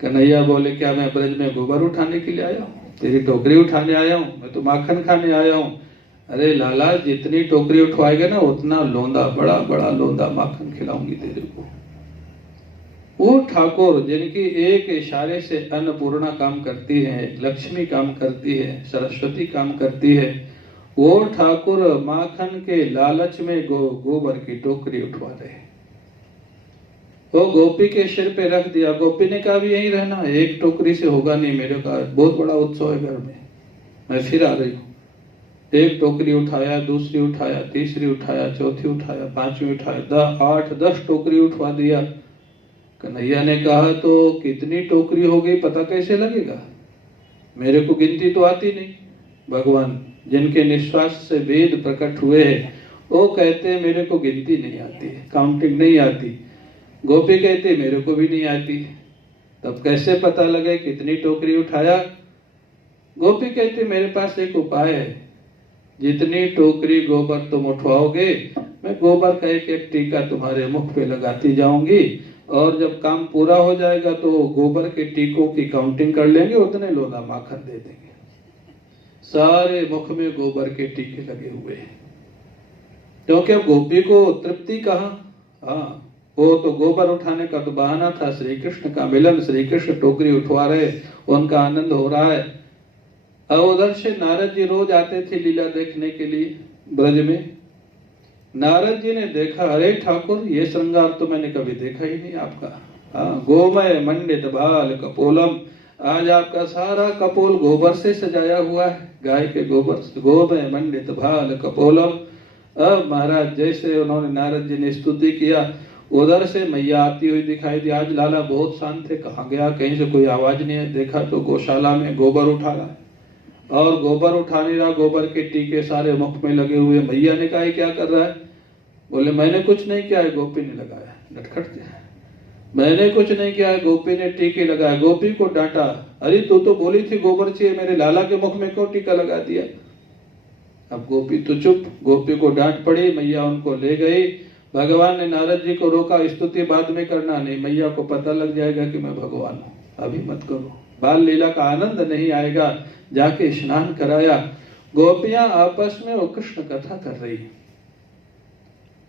कन्हैया बोले, क्या मैं ब्रज में गोबर उठाने के लिए आया हूँ? तेरी टोकरी उठाने आया हूँ? मैं तो माखन खाने आया हूँ। अरे लाला, जितनी टोकरी उठवाएगा ना, उतना लोंदा, बड़ा बड़ा लोंदा माखन खिलाऊंगी तेरे को। वो ठाकुर जिनकी एक इशारे से अन्नपूर्णा काम करती है, लक्ष्मी काम करती है, सरस्वती काम करती है, वो ठाकुर माखन के लालच में गोबर की टोकरी उठवा रहे। वो गोपी के सिर पे रख दिया। गोपी ने कहा, भी यहीं रहना, एक टोकरी से होगा नहीं, मेरे का बहुत बड़ा उत्सव है घर में, मैं फिर आ रही हूँ। एक टोकरी उठाया, दूसरी उठाया, तीसरी उठाया, चौथी उठाया, पांचवी उठाया, 8-10 टोकरी उठवा दिया। कन्हैया ने कहा, तो कितनी टोकरी हो गई पता कैसे लगेगा? मेरे को गिनती तो आती नहीं। भगवान जिनके निश्वास से वेद प्रकट हुए हैं, वो कहते हैं मेरे को गिनती नहीं आती, काउंटिंग नहीं आती। गोपी कहते मेरे को भी नहीं आती। तब कैसे पता लगे कितनी टोकरी उठाया? गोपी कहते मेरे पास एक उपाय है, जितनी टोकरी गोबर तुम उठवाओगे, मैं गोबर का एक एक टीका तुम्हारे मुख पे लगाती जाऊंगी, और जब काम पूरा हो जाएगा तो गोबर के टीकों की काउंटिंग कर लेंगे, उतने लोना माखन दे देंगे। सारे मुख में गोबर के टीके लगे हुए हैं, क्योंकि अब गोपी को तृप्ति कहाँ। हाँ, वो तो गोबर उठाने का तो बहाना था, श्री कृष्ण का मिलन, श्री कृष्ण टोकरी उठवा रहे, उनका आनंद हो रहा है। अब उधर से नारद जी रोज आते थे लीला देखने के लिए ब्रज में। नारद जी ने देखा, अरे ठाकुर, ये श्रृंगार तो मैंने कभी देखा ही नहीं आपका। हाँ, गोमय मंडित बाल कपोलम, आज आपका सारा कपोल गोबर से सजाया हुआ है, गाय के गोबर से। गोमय मंडित बाल कपोलम। अब महाराज जैसे उन्होंने नारद जी ने स्तुति किया, उधर से मैया आती हुई दिखाई दी। आज लाला बहुत शांत थे, कहाँ गया, कहीं से कोई आवाज नहीं है। देखा तो गौशाला में गोबर उठा रहा है, और गोबर उठा नहीं रहा, गोबर के टीके सारे मुख में लगे हुए। मैया ने कहा क्या कर रहा है? बोले मैंने कुछ नहीं किया है, गोपी ने लगाया। नटखट है, मैंने कुछ नहीं किया है, गोपी ने टीके लगाया। गोपी को डांटा, अरे तू तो बोली थी गोबर चाहिए, मेरे लाला के मुख में क्यों टीका लगा दिया? अब गोपी तो चुप। गोपी को डांट पड़ी, मैया उनको ले गई। भगवान ने नारद जी को रोका, स्तुति बाद में करना नहीं, मैया को पता लग जाएगा कि मैं भगवान हूँ, अभी मत करो, बाल लीला का आनंद नहीं आएगा। जाके स्नान कराया। गोपियां आपस में वो कृष्ण कथा कर रही।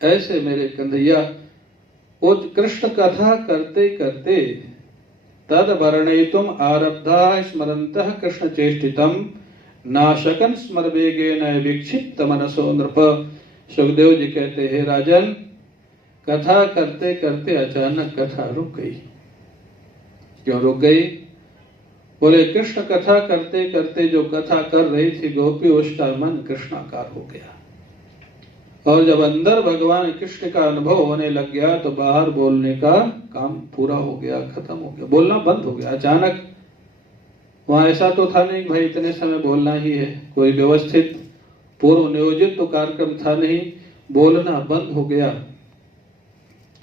ऐसे मेरे कन्हैया वो कृष्ण कथा करते करते तद वर्णयितुम आरब्धा स्मरन्तः कृष्ण चेष्टितम नाशकन स्मरवेगेन विक्षिप्त मनसो नृप। सुखदेव जी कहते हैं, राजन, कथा करते करते अचानक कथा रुक गई। क्यों रुक गई? बोले कृष्ण कथा करते करते जो कथा कर रही थी गोपी, उसका मन कृष्णाकार हो गया। और जब अंदर भगवान कृष्ण का अनुभव होने लग गया तो बाहर बोलने का काम पूरा हो गया, खत्म हो गया, बोलना बंद हो गया अचानक। वहां ऐसा तो था नहीं भाई इतने समय बोलना ही है, कोई व्यवस्थित पूर्व नियोजित तो कार्यक्रम था नहीं, बोलना बंद हो गया।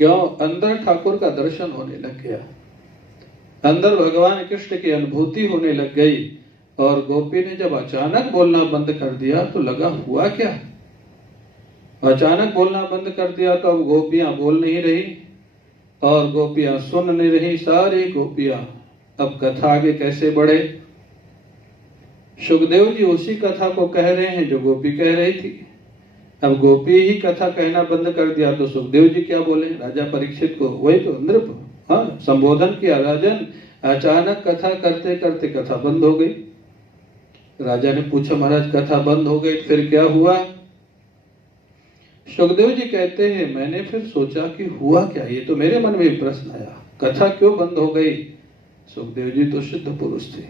क्यों? अंदर ठाकुर का दर्शन होने लग गया, अंदर भगवान कृष्ण की अनुभूति होने लग गई। और गोपी ने जब अचानक बोलना बंद कर दिया तो लगा हुआ क्या? अचानक बोलना बंद कर दिया तो अब गोपियां बोल नहीं रही और गोपियां सुन नहीं रही। सारी गोपियां अब कथा आगे कैसे बढ़े? सुखदेव जी उसी कथा को कह रहे हैं जो गोपी कह रही थी। अब गोपी ही कथा कहना बंद कर दिया तो सुखदेव जी क्या बोले? राजा परीक्षित को वही तो नृप संबोधन किया, राजन अचानक कथा करते करते कथा बंद हो गई। राजा ने पूछा, महाराज कथा बंद हो गई फिर क्या हुआ? सुखदेव जी कहते हैं, मैंने फिर सोचा कि हुआ क्या, ये तो मेरे मन में प्रश्न आया, कथा क्यों बंद हो गई? सुखदेव जी तो सिद्ध पुरुष थे।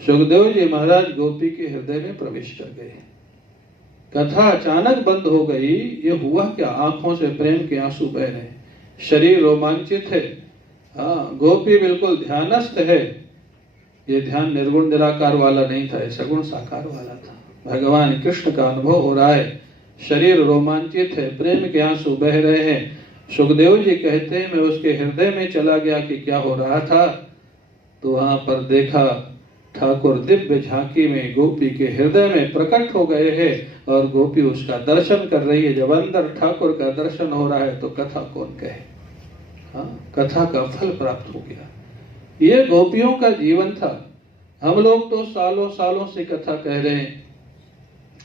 सुखदेव जी महाराज गोपी के हृदय में प्रवेश कर गए। कथा अचानक बंद हो गई, ये हुआ क्या? आंखों से प्रेम के आंसू बह रहे, शरीर रोमांचित है। हाँ, गोपी बिल्कुल ध्यानस्थ है। ये ध्यान निर्गुण निराकार वाला नहीं था, सगुण साकार वाला था। भगवान कृष्ण का अनुभव हो रहा है, शरीर रोमांचित है, प्रेम के आंसू बह रहे हैं। सुखदेव जी कहते हैं, मैं उसके हृदय में चला गया कि क्या हो रहा था। तो वहां पर देखा ठाकुर दिव्य झांकी में गोपी के हृदय में प्रकट हो गए हैं और गोपी उसका दर्शन कर रही है। जब अंदर ठाकुर का दर्शन हो रहा है तो कथा कौन कहे? हाँ, कथा का फल प्राप्त हो गया। ये गोपियों का जीवन था। हम लोग तो सालों सालों से कथा कह रहे हैं,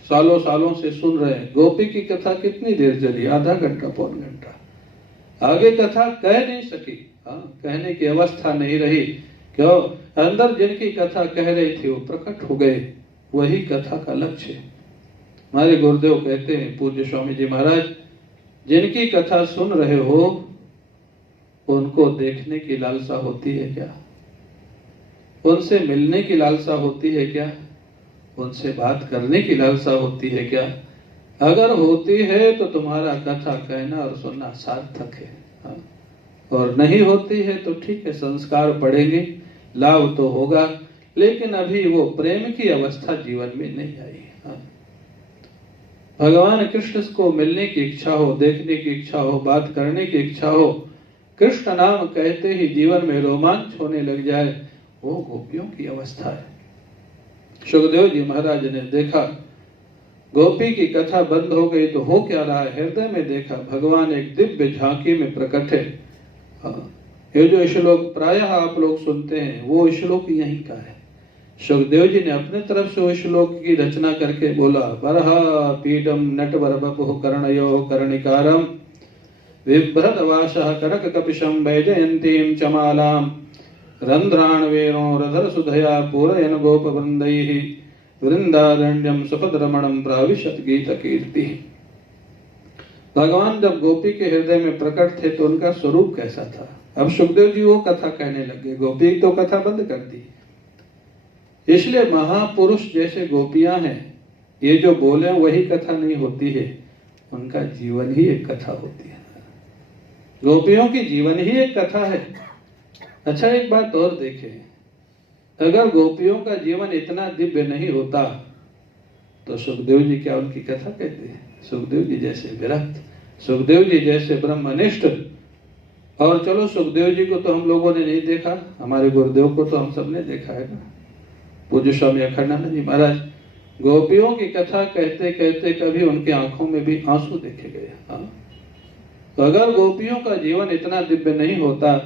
सालों सालों से सुन रहे हैं। गोपी की कथा कितनी देर चली? आधा घंटा, पौन घंटा। आगे कथा कह नहीं सकी। हाँ, कहने की अवस्था नहीं रही। क्यों? अंदर जिनकी कथा कह रही थी वो प्रकट हो गए, वही कथा का लक्ष्य। हमारे गुरुदेव कहते हैं, पूज्य स्वामी जी महाराज, जिनकी कथा सुन रहे हो उनको देखने की लालसा होती है क्या? उनसे मिलने की लालसा होती है क्या? उनसे बात करने की लालसा होती है क्या? अगर होती है तो तुम्हारा कथा कहना और सुनना सार्थक है। हाँ? और नहीं होती है तो ठीक है, संस्कार पड़ेंगे, लाभ तो होगा, लेकिन अभी वो प्रेम की अवस्था जीवन में नहीं आई। हाँ? भगवान कृष्ण को मिलने की इच्छा हो, देखने की इच्छा हो, बात करने की इच्छा हो, कृष्ण नाम कहते ही जीवन में रोमांच होने लग जाए, वो गोपियों की अवस्था है। सुखदेव जी महाराज ने देखा गोपी की कथा बंद हो गई तो हो क्या रहा है? हृदय में देखा भगवान एक दिव्य झांकी में प्रकट है। हाँ, ये जो श्लोक प्रायः आप लोग सुनते हैं वो श्लोक यहीं का है। सुखदेव जी ने अपने तरफ से वो श्लोक की रचना करके बोला, बरहा पीडम नटवर बपुः कर्णयो कर्णिकारम बिभ्रतवासः करक कपिशं वैजयन्तीं चमालां रंध्राण वेणो रधर सुधया पूरयन गोपवृन्दैः वृंदारण्यम सुपदरमणम प्राविशत गीत कीर्ति। भगवान जब गोपी के हृदय में प्रकट थे तो उनका स्वरूप कैसा था। अब सुखदेव जी वो कथा कहने लगे, गोपी तो कथा बंद कर दी। इसलिए महापुरुष जैसे गोपियां हैं, ये जो बोले वही कथा नहीं होती है, उनका जीवन ही एक कथा होती है। गोपियों की जीवन ही एक कथा है। अच्छा, एक बात और देखें, अगर गोपियों का जीवन इतना दिव्य नहीं होता तो सुखदेव जी क्या उनकी कथा कहते हैं। सुखदेव जी जैसे विरक्त, सुखदेव जी जैसे ब्रह्मनिष्ठ, और चलो सुखदेव जी को तो हम लोगों ने नहीं देखा, हमारे गुरुदेव को तो हम सबने देखा है ना, पूज्य स्वामी अखंडानंद जी महाराज गोपियों की कथा कहते कहते कभी उनके आंखों में भी आंसू देखे गए। हाँ, तो अगर गोपियों का जीवन इतना दिव्य नहीं होता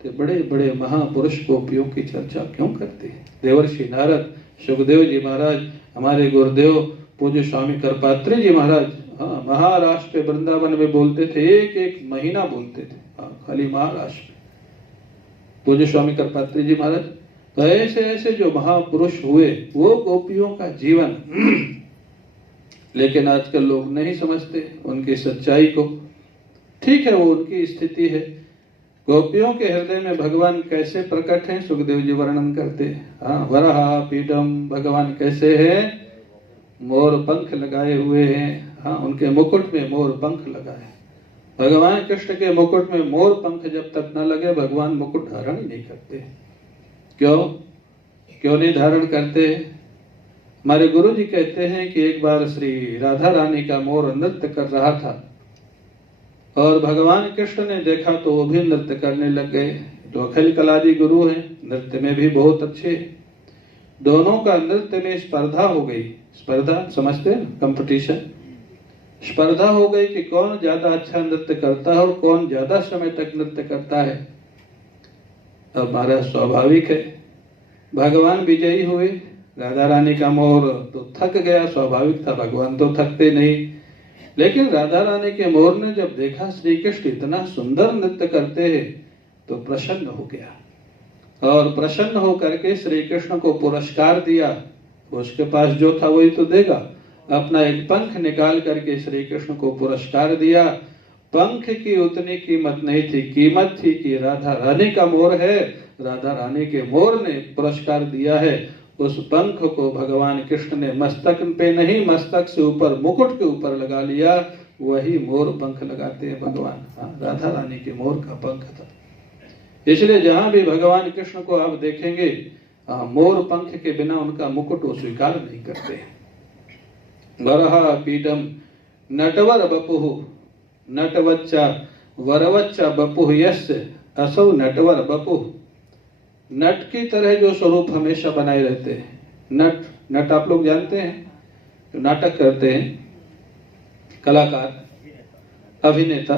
तो बड़े बड़े महापुरुष गोपियों की चर्चा क्यों करते हैं। देवर्षि नारद, सुखदेव जी महाराज, हमारे गुरुदेव पूज्य स्वामी करपात्री जी महाराज, हाँ, महाराष्ट्र वृंदावन में बोलते थे, एक एक महीना बोलते थे। हाँ, खाली महाराष्ट्र पूज्य स्वामी करपात्री जी महाराज। तो ऐसे ऐसे जो महापुरुष हुए वो गोपियों का जीवन लेकिन आजकल लोग नहीं समझते उनकी सच्चाई को। ठीक है, वो उनकी स्थिति है। गोपियों के हृदय में भगवान कैसे प्रकट हैं सुखदेव जी वर्णन करते हैं। हाँ, वराहा पीठम, भगवान कैसे हैं, मोर पंख लगाए हुए हैं। हाँ, उनके मुकुट में मोर पंख लगाए। भगवान कृष्ण के मुकुट में मोर पंख जब तक न लगे भगवान मुकुट धारण ही नहीं करते। क्यों नहीं धारण करते। हमारे गुरु जी कहते हैं कि एक बार श्री राधा रानी का मोर नृत्य कर रहा था और भगवान कृष्ण ने देखा तो वो भी नृत्य करने लग गए। तो अखिल कलादि गुरु हैं, नृत्य में भी बहुत अच्छे। दोनों का नृत्य में स्पर्धा हो गई। स्पर्धा समझते हैं, कंपटीशन। स्पर्धा हो गई कि कौन ज्यादा अच्छा नृत्य करता है और कौन ज्यादा समय तक नृत्य करता है। अब हमारा स्वाभाविक है, भगवान विजयी हुए। राधा रानी का मोर तो थक गया, स्वाभाविक था, भगवान तो थकते नहीं। लेकिन राधा रानी के मोर ने जब देखा श्री कृष्ण इतना सुंदर नृत्य करते हैं तो प्रसन्न हो गया और प्रसन्न होकर के श्री कृष्ण को पुरस्कार दिया। उसके पास जो था वही तो देगा। अपना एक पंख निकाल करके श्री कृष्ण को पुरस्कार दिया। पंख की उतनी कीमत नहीं थी, कीमत थी कि राधा रानी का मोर है, राधा रानी के मोर ने पुरस्कार दिया है। उस पंख को भगवान कृष्ण ने मस्तक पे नहीं, मस्तक से ऊपर मुकुट के ऊपर लगा लिया। वही मोर पंख लगाते हैं भगवान। हाँ, राधा रानी के मोर का पंख था। इसलिए जहां भी भगवान कृष्ण को आप देखेंगे, मोर पंख के बिना उनका मुकुट वो स्वीकार नहीं करते। वरहा पीडम नटवर बपुः नटवच्चा वरवच्चा बपुः यस्य असौ नटवर बपुः। नट की तरह जो स्वरूप हमेशा बनाए रहते हैं। नट आप लोग जानते हैं, जो नाटक करते हैं, कलाकार, अभिनेता,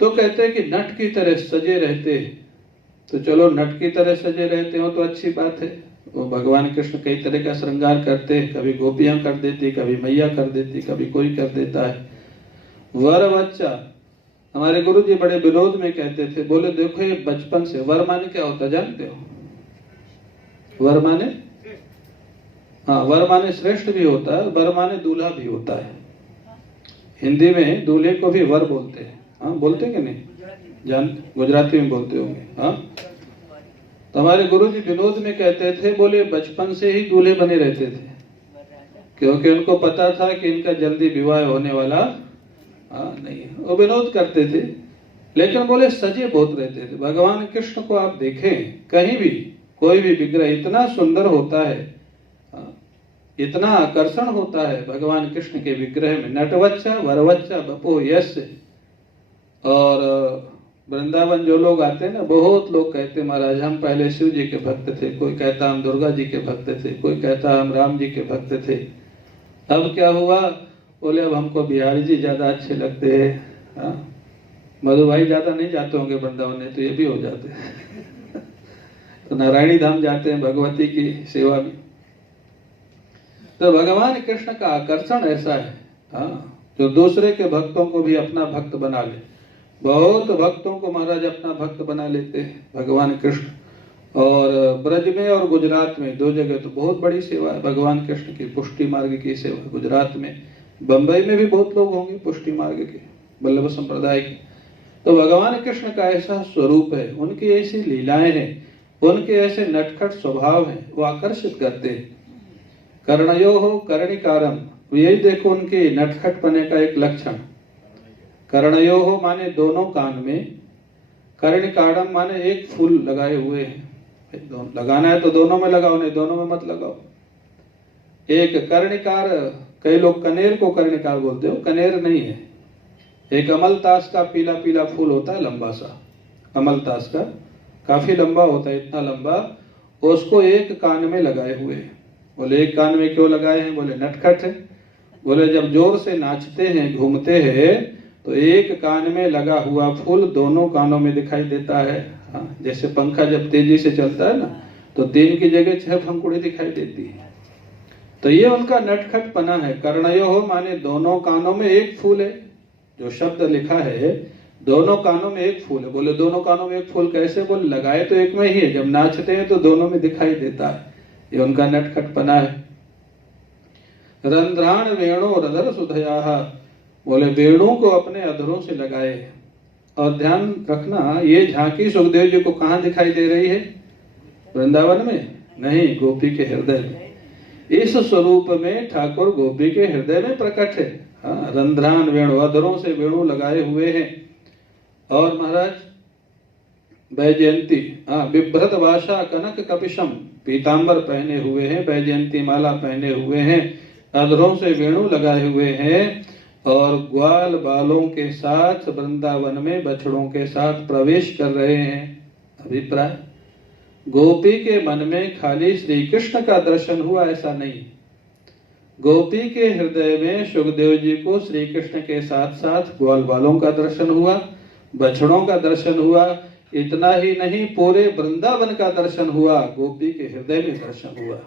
तो कहते हैं कि नट की तरह सजे रहते हैं। तो चलो, नट की तरह सजे रहते हो तो अच्छी बात है। वो भगवान कृष्ण कई तरह का श्रृंगार करते हैं, कभी गोपियां कर देती, कभी मैया कर देती, कभी कोई कर देता है। वर बच्चा, हमारे गुरु जी बड़े विरोध में कहते थे, बोले देखो ये बचपन से, वर माने क्या होता जानते हो? वर माने, हाँ, वर माने श्रेष्ठ भी होता है, वर माने दूल्हा भी होता है। हिंदी में दूल्हे को भी वर बोलते हैं। हाँ, बोलते कि नहीं? जान, गुजराती में बोलते होंगे। हाँ, तो हमारे गुरु जी विनोद में कहते थे, बोले बचपन से ही दूल्हे बने रहते थे, क्योंकि उनको पता था कि इनका जल्दी विवाह होने वाला नहीं। वो विनोद करते थे, लेकिन बोले सजे बहुत रहते थे। भगवान कृष्ण को आप देखें, कहीं भी कोई भी विग्रह इतना सुंदर होता है, इतना आकर्षण होता है भगवान कृष्ण के विग्रह में। नटवच्चा वरवच्चा बपो यस्य। और वृंदावन जो लोग आते हैं ना, बहुत लोग कहते महाराज हम पहले शिव जी के भक्त थे, कोई कहता हम दुर्गा जी के भक्त थे, कोई कहता हम राम जी के भक्त थे। अब क्या हुआ? बोले अब हमको बिहारी जी ज्यादा अच्छे लगते हैं। मधु भाई ज्यादा नहीं जाते होंगे वृंदावन में, तो ये भी हो जाते हैं तो नारायणी धाम जाते हैं भगवती की सेवा में। तो भगवान कृष्ण का आकर्षण ऐसा है, हाँ, जो दूसरे के भक्तों को भी अपना भक्त बना ले। बहुत भक्तों को महाराज अपना भक्त बना लेते हैं भगवान कृष्ण। और ब्रज में और गुजरात में दो जगह तो बहुत बड़ी सेवा है भगवान कृष्ण की, पुष्टि मार्ग की सेवा। गुजरात में, बंबई में भी बहुत लोग होंगे पुष्टि मार्ग के, वल्लभ संप्रदाय के। तो भगवान कृष्ण का ऐसा स्वरूप है, उनकी ऐसी लीलाएं हैं, उनके ऐसे नटखट स्वभाव हैं, वो आकर्षित करते हैं। कर्णयो हो कर्णिकारम, यही देखो उनके नटखट पने का एक लक्षण। कर्णयो हो माने दोनों कान में, कर्णिकारम माने एक फूल लगाए हुए हैं। लगाना है तो दोनों में लगाओ, नहीं दोनों में मत लगाओ। एक कर्णिकार, कई लोग कनेर को कर्णिकार बोलते हो, कनेर नहीं है। एक अमलतास का पीला पीला फूल होता है, लंबा सा, अमलतास का काफी लंबा होता है, इतना लंबा, उसको एक कान में लगाए हुए। बोले एक कान में क्यों लगाए हैं? बोले नटखट है। बोले जब जोर से नाचते हैं, घूमते हैं, तो एक कान में लगा हुआ फूल दोनों कानों में दिखाई देता है। हाँ, जैसे पंखा जब तेजी से चलता है ना, तो 3 की जगह 6 पंखुड़ी दिखाई देती है। तो ये उनका नटखटपना है। कर्णयो हो माने दोनों कानों में एक फूल है। जो शब्द लिखा है दोनों कानों में एक फूल है। बोले दोनों कानों में एक फूल कैसे? बोले लगाए तो एक में ही है, जब नाचते हैं तो दोनों में दिखाई देता है। ये उनका नटखटपना है। रंध्राण वेणु रधर सुधया, बोले वेणु को अपने अधरों से लगाए। और ध्यान रखना, ये झांकी सुखदेव जी को कहाँ दिखाई दे रही है? वृंदावन में नहीं, गोपी के हृदय में। इस स्वरूप में ठाकुर गोपी के हृदय में प्रकट है। हाँ, रंध्रान वेणु, अधरों से वेणु लगाए हुए हैं। और महाराज वैजयंती, हाँ, बिभ्रत भाषा कनक कपिशम, पीतांबर पहने हुए हैं, वैजयंती माला पहने हुए हैं, अधरों से वेणु लगाए हुए हैं, और ग्वाल बालों के साथ वृंदावन में बछड़ों के साथ प्रवेश कर रहे हैं। अभिप्राय, गोपी के मन में खाली श्री कृष्ण का दर्शन हुआ ऐसा नहीं। गोपी के हृदय में सुखदेव जी को श्री कृष्ण के साथ साथ ग्वाल बालों का दर्शन हुआ, बछड़ों का दर्शन हुआ। इतना ही नहीं, पूरे वृंदावन का दर्शन हुआ, गोपी के हृदय में दर्शन हुआ।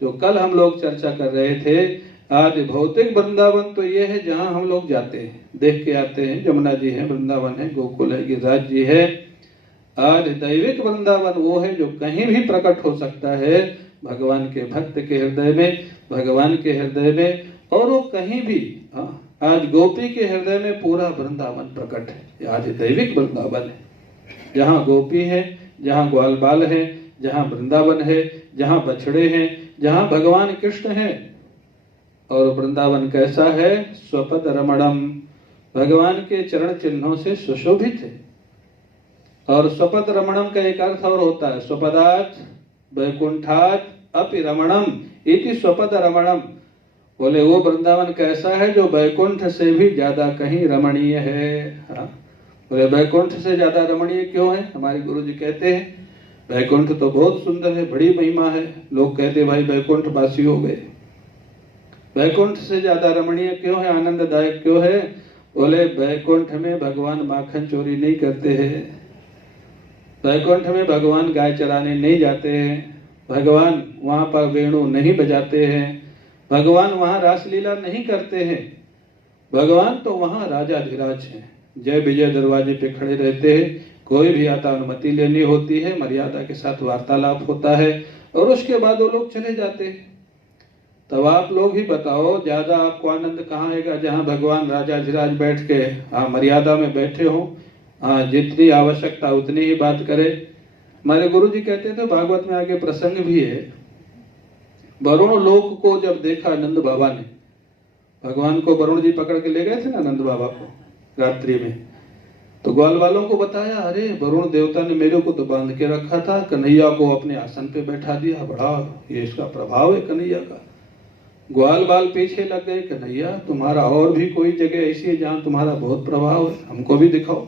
जो कल हम लोग चर्चा कर रहे थे, आज भौतिक वृंदावन तो ये है जहां हम लोग जाते हैं, देख के आते हैं, जमुना जी है, वृंदावन है, गोकुल है, गिरिराज जी है। आज दैविक वृंदावन वो है जो कहीं भी प्रकट हो सकता है, भगवान के भक्त के हृदय में, भगवान के हृदय में, और वो कहीं भी। आज गोपी के हृदय में पूरा वृंदावन प्रकट है। आज दैविक वृंदावन है, जहाँ गोपी है, जहाँ ग्वाल बाल है, जहाँ वृंदावन है, जहाँ बछड़े हैं, जहाँ भगवान कृष्ण है। और वृंदावन कैसा है? स्वपद रमणम, भगवान के चरण चिन्हों से सुशोभित है। और स्वपद रमणम का एक अर्थ और होता है, स्वपदात वैकुंठात अपि रमणम इति स्वपद रमणम। बोले वो वृंदावन कैसा है जो वैकुंठ से भी ज्यादा कहीं रमणीय है। हाँ, बोले वैकुंठ से ज्यादा रमणीय क्यों है? हमारे गुरु जी कहते हैं वैकुंठ तो बहुत सुंदर है, बड़ी महिमा है। लोग कहते भाई वैकुंठ वासी हो गए। वैकुंठ से ज्यादा रमणीय क्यों है, आनंददायक क्यों है? बोले वैकुंठ में भगवान माखन चोरी नहीं करते हैं, वैकुंठ में भगवान गाय चराने नहीं जाते हैं, भगवान वहां पर वेणु नहीं बजाते हैं, भगवान वहां रासलीला नहीं करते हैं। भगवान तो वहां राजाधिराज हैं, जय विजय दरवाजे पे खड़े रहते हैं। कोई भी आता अनुमति लेनी होती है, मर्यादा के साथ वार्तालाप होता है, और उसके बाद वो लोग चले जाते हैं। तब आप लोग ही बताओ, ज्यादा आपको आनंद कहाँ आएगा? जहाँ भगवान राजाधिराज बैठ के मर्यादा में बैठे हो, जितनी आवश्यकता उतनी ही बात करे। हमारे गुरु जी कहते थे, भागवत में आगे प्रसंग भी है, वरुण लोक को जब देखा नंद बाबा ने, भगवान को वरुण जी पकड़ के ले गए थे ना नंद बाबा को रात्रि में, तो ग्वाल वालों को बताया, अरे वरुण देवता ने मेरे को तो बांध के रखा था, कन्हैया को अपने आसन पे बैठा दिया, बड़ा ये इसका प्रभाव है कन्हैया का। ग्वाल बाल पीछे लग गए, कन्हैया तुम्हारा और भी कोई जगह ऐसी है जहाँ तुम्हारा बहुत प्रभाव है, हमको भी दिखाओ।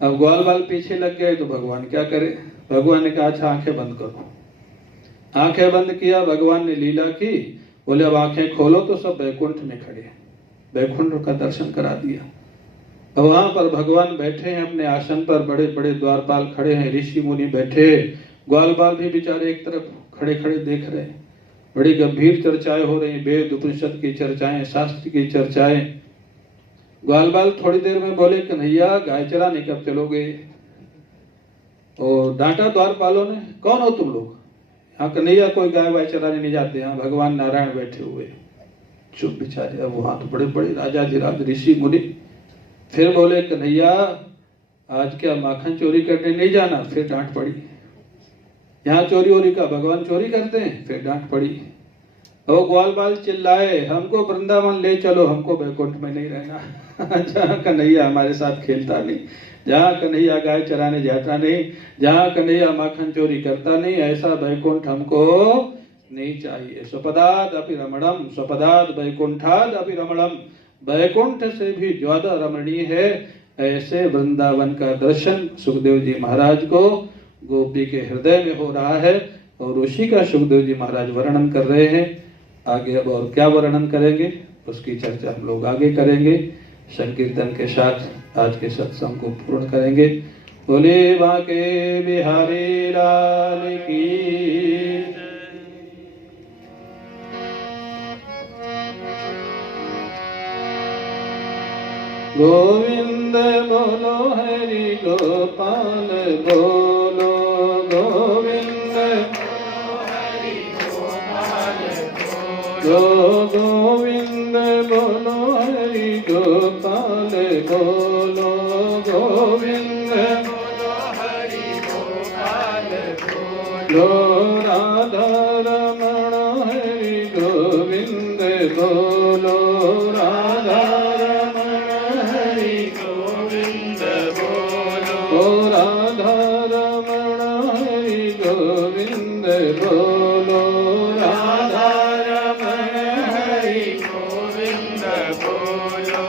अब ग्वाल बाल पीछे लग गए तो भगवान क्या करे? भगवान ने कहा अच्छा आंखें बंद करो। आंखें बंद किया, भगवान ने लीला की। बोले अब आंखें खोलो, तो सब वैकुंठ में खड़े, वैकुंठ का दर्शन करा दिया। वहां पर भगवान बैठे हैं अपने आसन पर, बड़े बड़े द्वारपाल खड़े हैं, ऋषि मुनि बैठे, ग्वालबाल भी बेचारे एक तरफ खड़े खड़े देख रहे हैं। बड़ी गंभीर चर्चाएं हो रही, वेद उपनिषद की चर्चाएं, शास्त्र की चर्चाएं। ग्वालबाल थोड़ी देर में बोले, कन्हैया गाय चराने कब चलोगे? और डांटा द्वारपालों ने, कौन हो तुम लोग? हाँ कन्हैया कोई गाय वाय चराने नहीं जाते, यहाँ भगवान नारायण बैठे हुए। चुप बेचारे। अब वहां तो बड़े बड़े राजा धीराज ऋषि मुनि। फिर बोले, कन्हैया आज क्या माखन चोरी करने नहीं जाना? फिर डांट पड़ी। यहाँ चोरी वोरी का, भगवान चोरी करते हैं? फिर डांट पड़ी। वो ग्वालबाल चिल्लाए, हमको वृंदावन ले चलो, हमको बैकुंठ में नहीं रहना। जहाँ कन्हैया हमारे साथ खेलता नहीं, जहाँ कन्हैया गाय चराने जाता नहीं, जहाँ कन्हैया माखन चोरी करता नहीं, ऐसा बैकुंठ हमको नहीं चाहिए। स्वपदाद अपि रमणम, स्वपदाद बैकुंठाद अपि रमणम। बैकुंठ से भी ज्यादा रमणीय है ऐसे वृंदावन का दर्शन सुखदेव जी महाराज को गोपी के हृदय में हो रहा है, और उसी का सुखदेव जी महाराज वर्णन कर रहे हैं। आगे अब और क्या वर्णन करेंगे उसकी चर्चा हम लोग आगे करेंगे। संकीर्तन के साथ आज के सत्संग को पूर्ण करेंगे। बोले बांके बिहारी लाल की। गोविंद बोलो हरि गोपाल बोलो, गोविंद हरि गोपाल बोलो, गोविंद बोलो हरि गोपाल बोलो, गोविंद बोलो हरि गोपाल बोलो, राधा रमण हरि गोविंद बोलो, राधा राधा रमण हरि गोविंद बोलो, राधा रमण हरि गोविंद बोलो,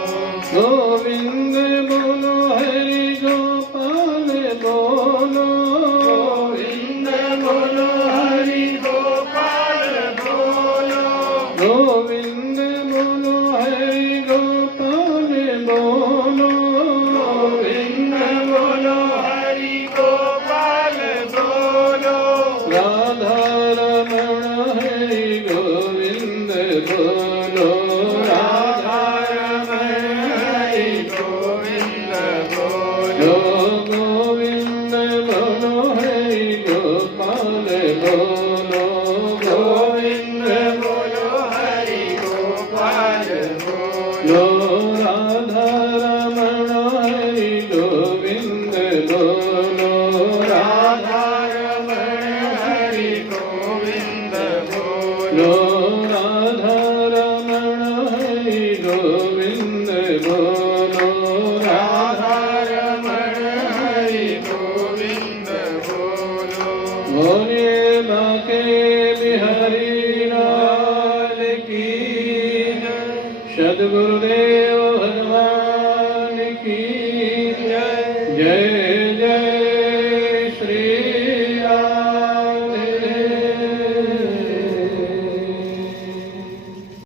गोविंद बोलो हरि गोपाल बोलो, गोविंद बोलो हरि गोपाल बोलो, गोविंद बोलो हरि गोपाल बोलो, गोविंद बोलो हरि गोपाल बोलो, राधा रमण हरि गोविंद बोलो, राधा रमण हरि गोविंद बोलो, गोविंद बोलो हरि गोपाल बोलो, गोविंद बोलो हरि गोपाल बोलो, राधा रमण हरि गोविंद बोलो, राधा रमण हरि गोविंद बोलो, राधा रमण हरि गोविंद बोलो, राधा रमण हरि गोविंद बोलो। बोले बांके बिहारी लाल की जय, सद्गुरुदेव भगवान की जय। जय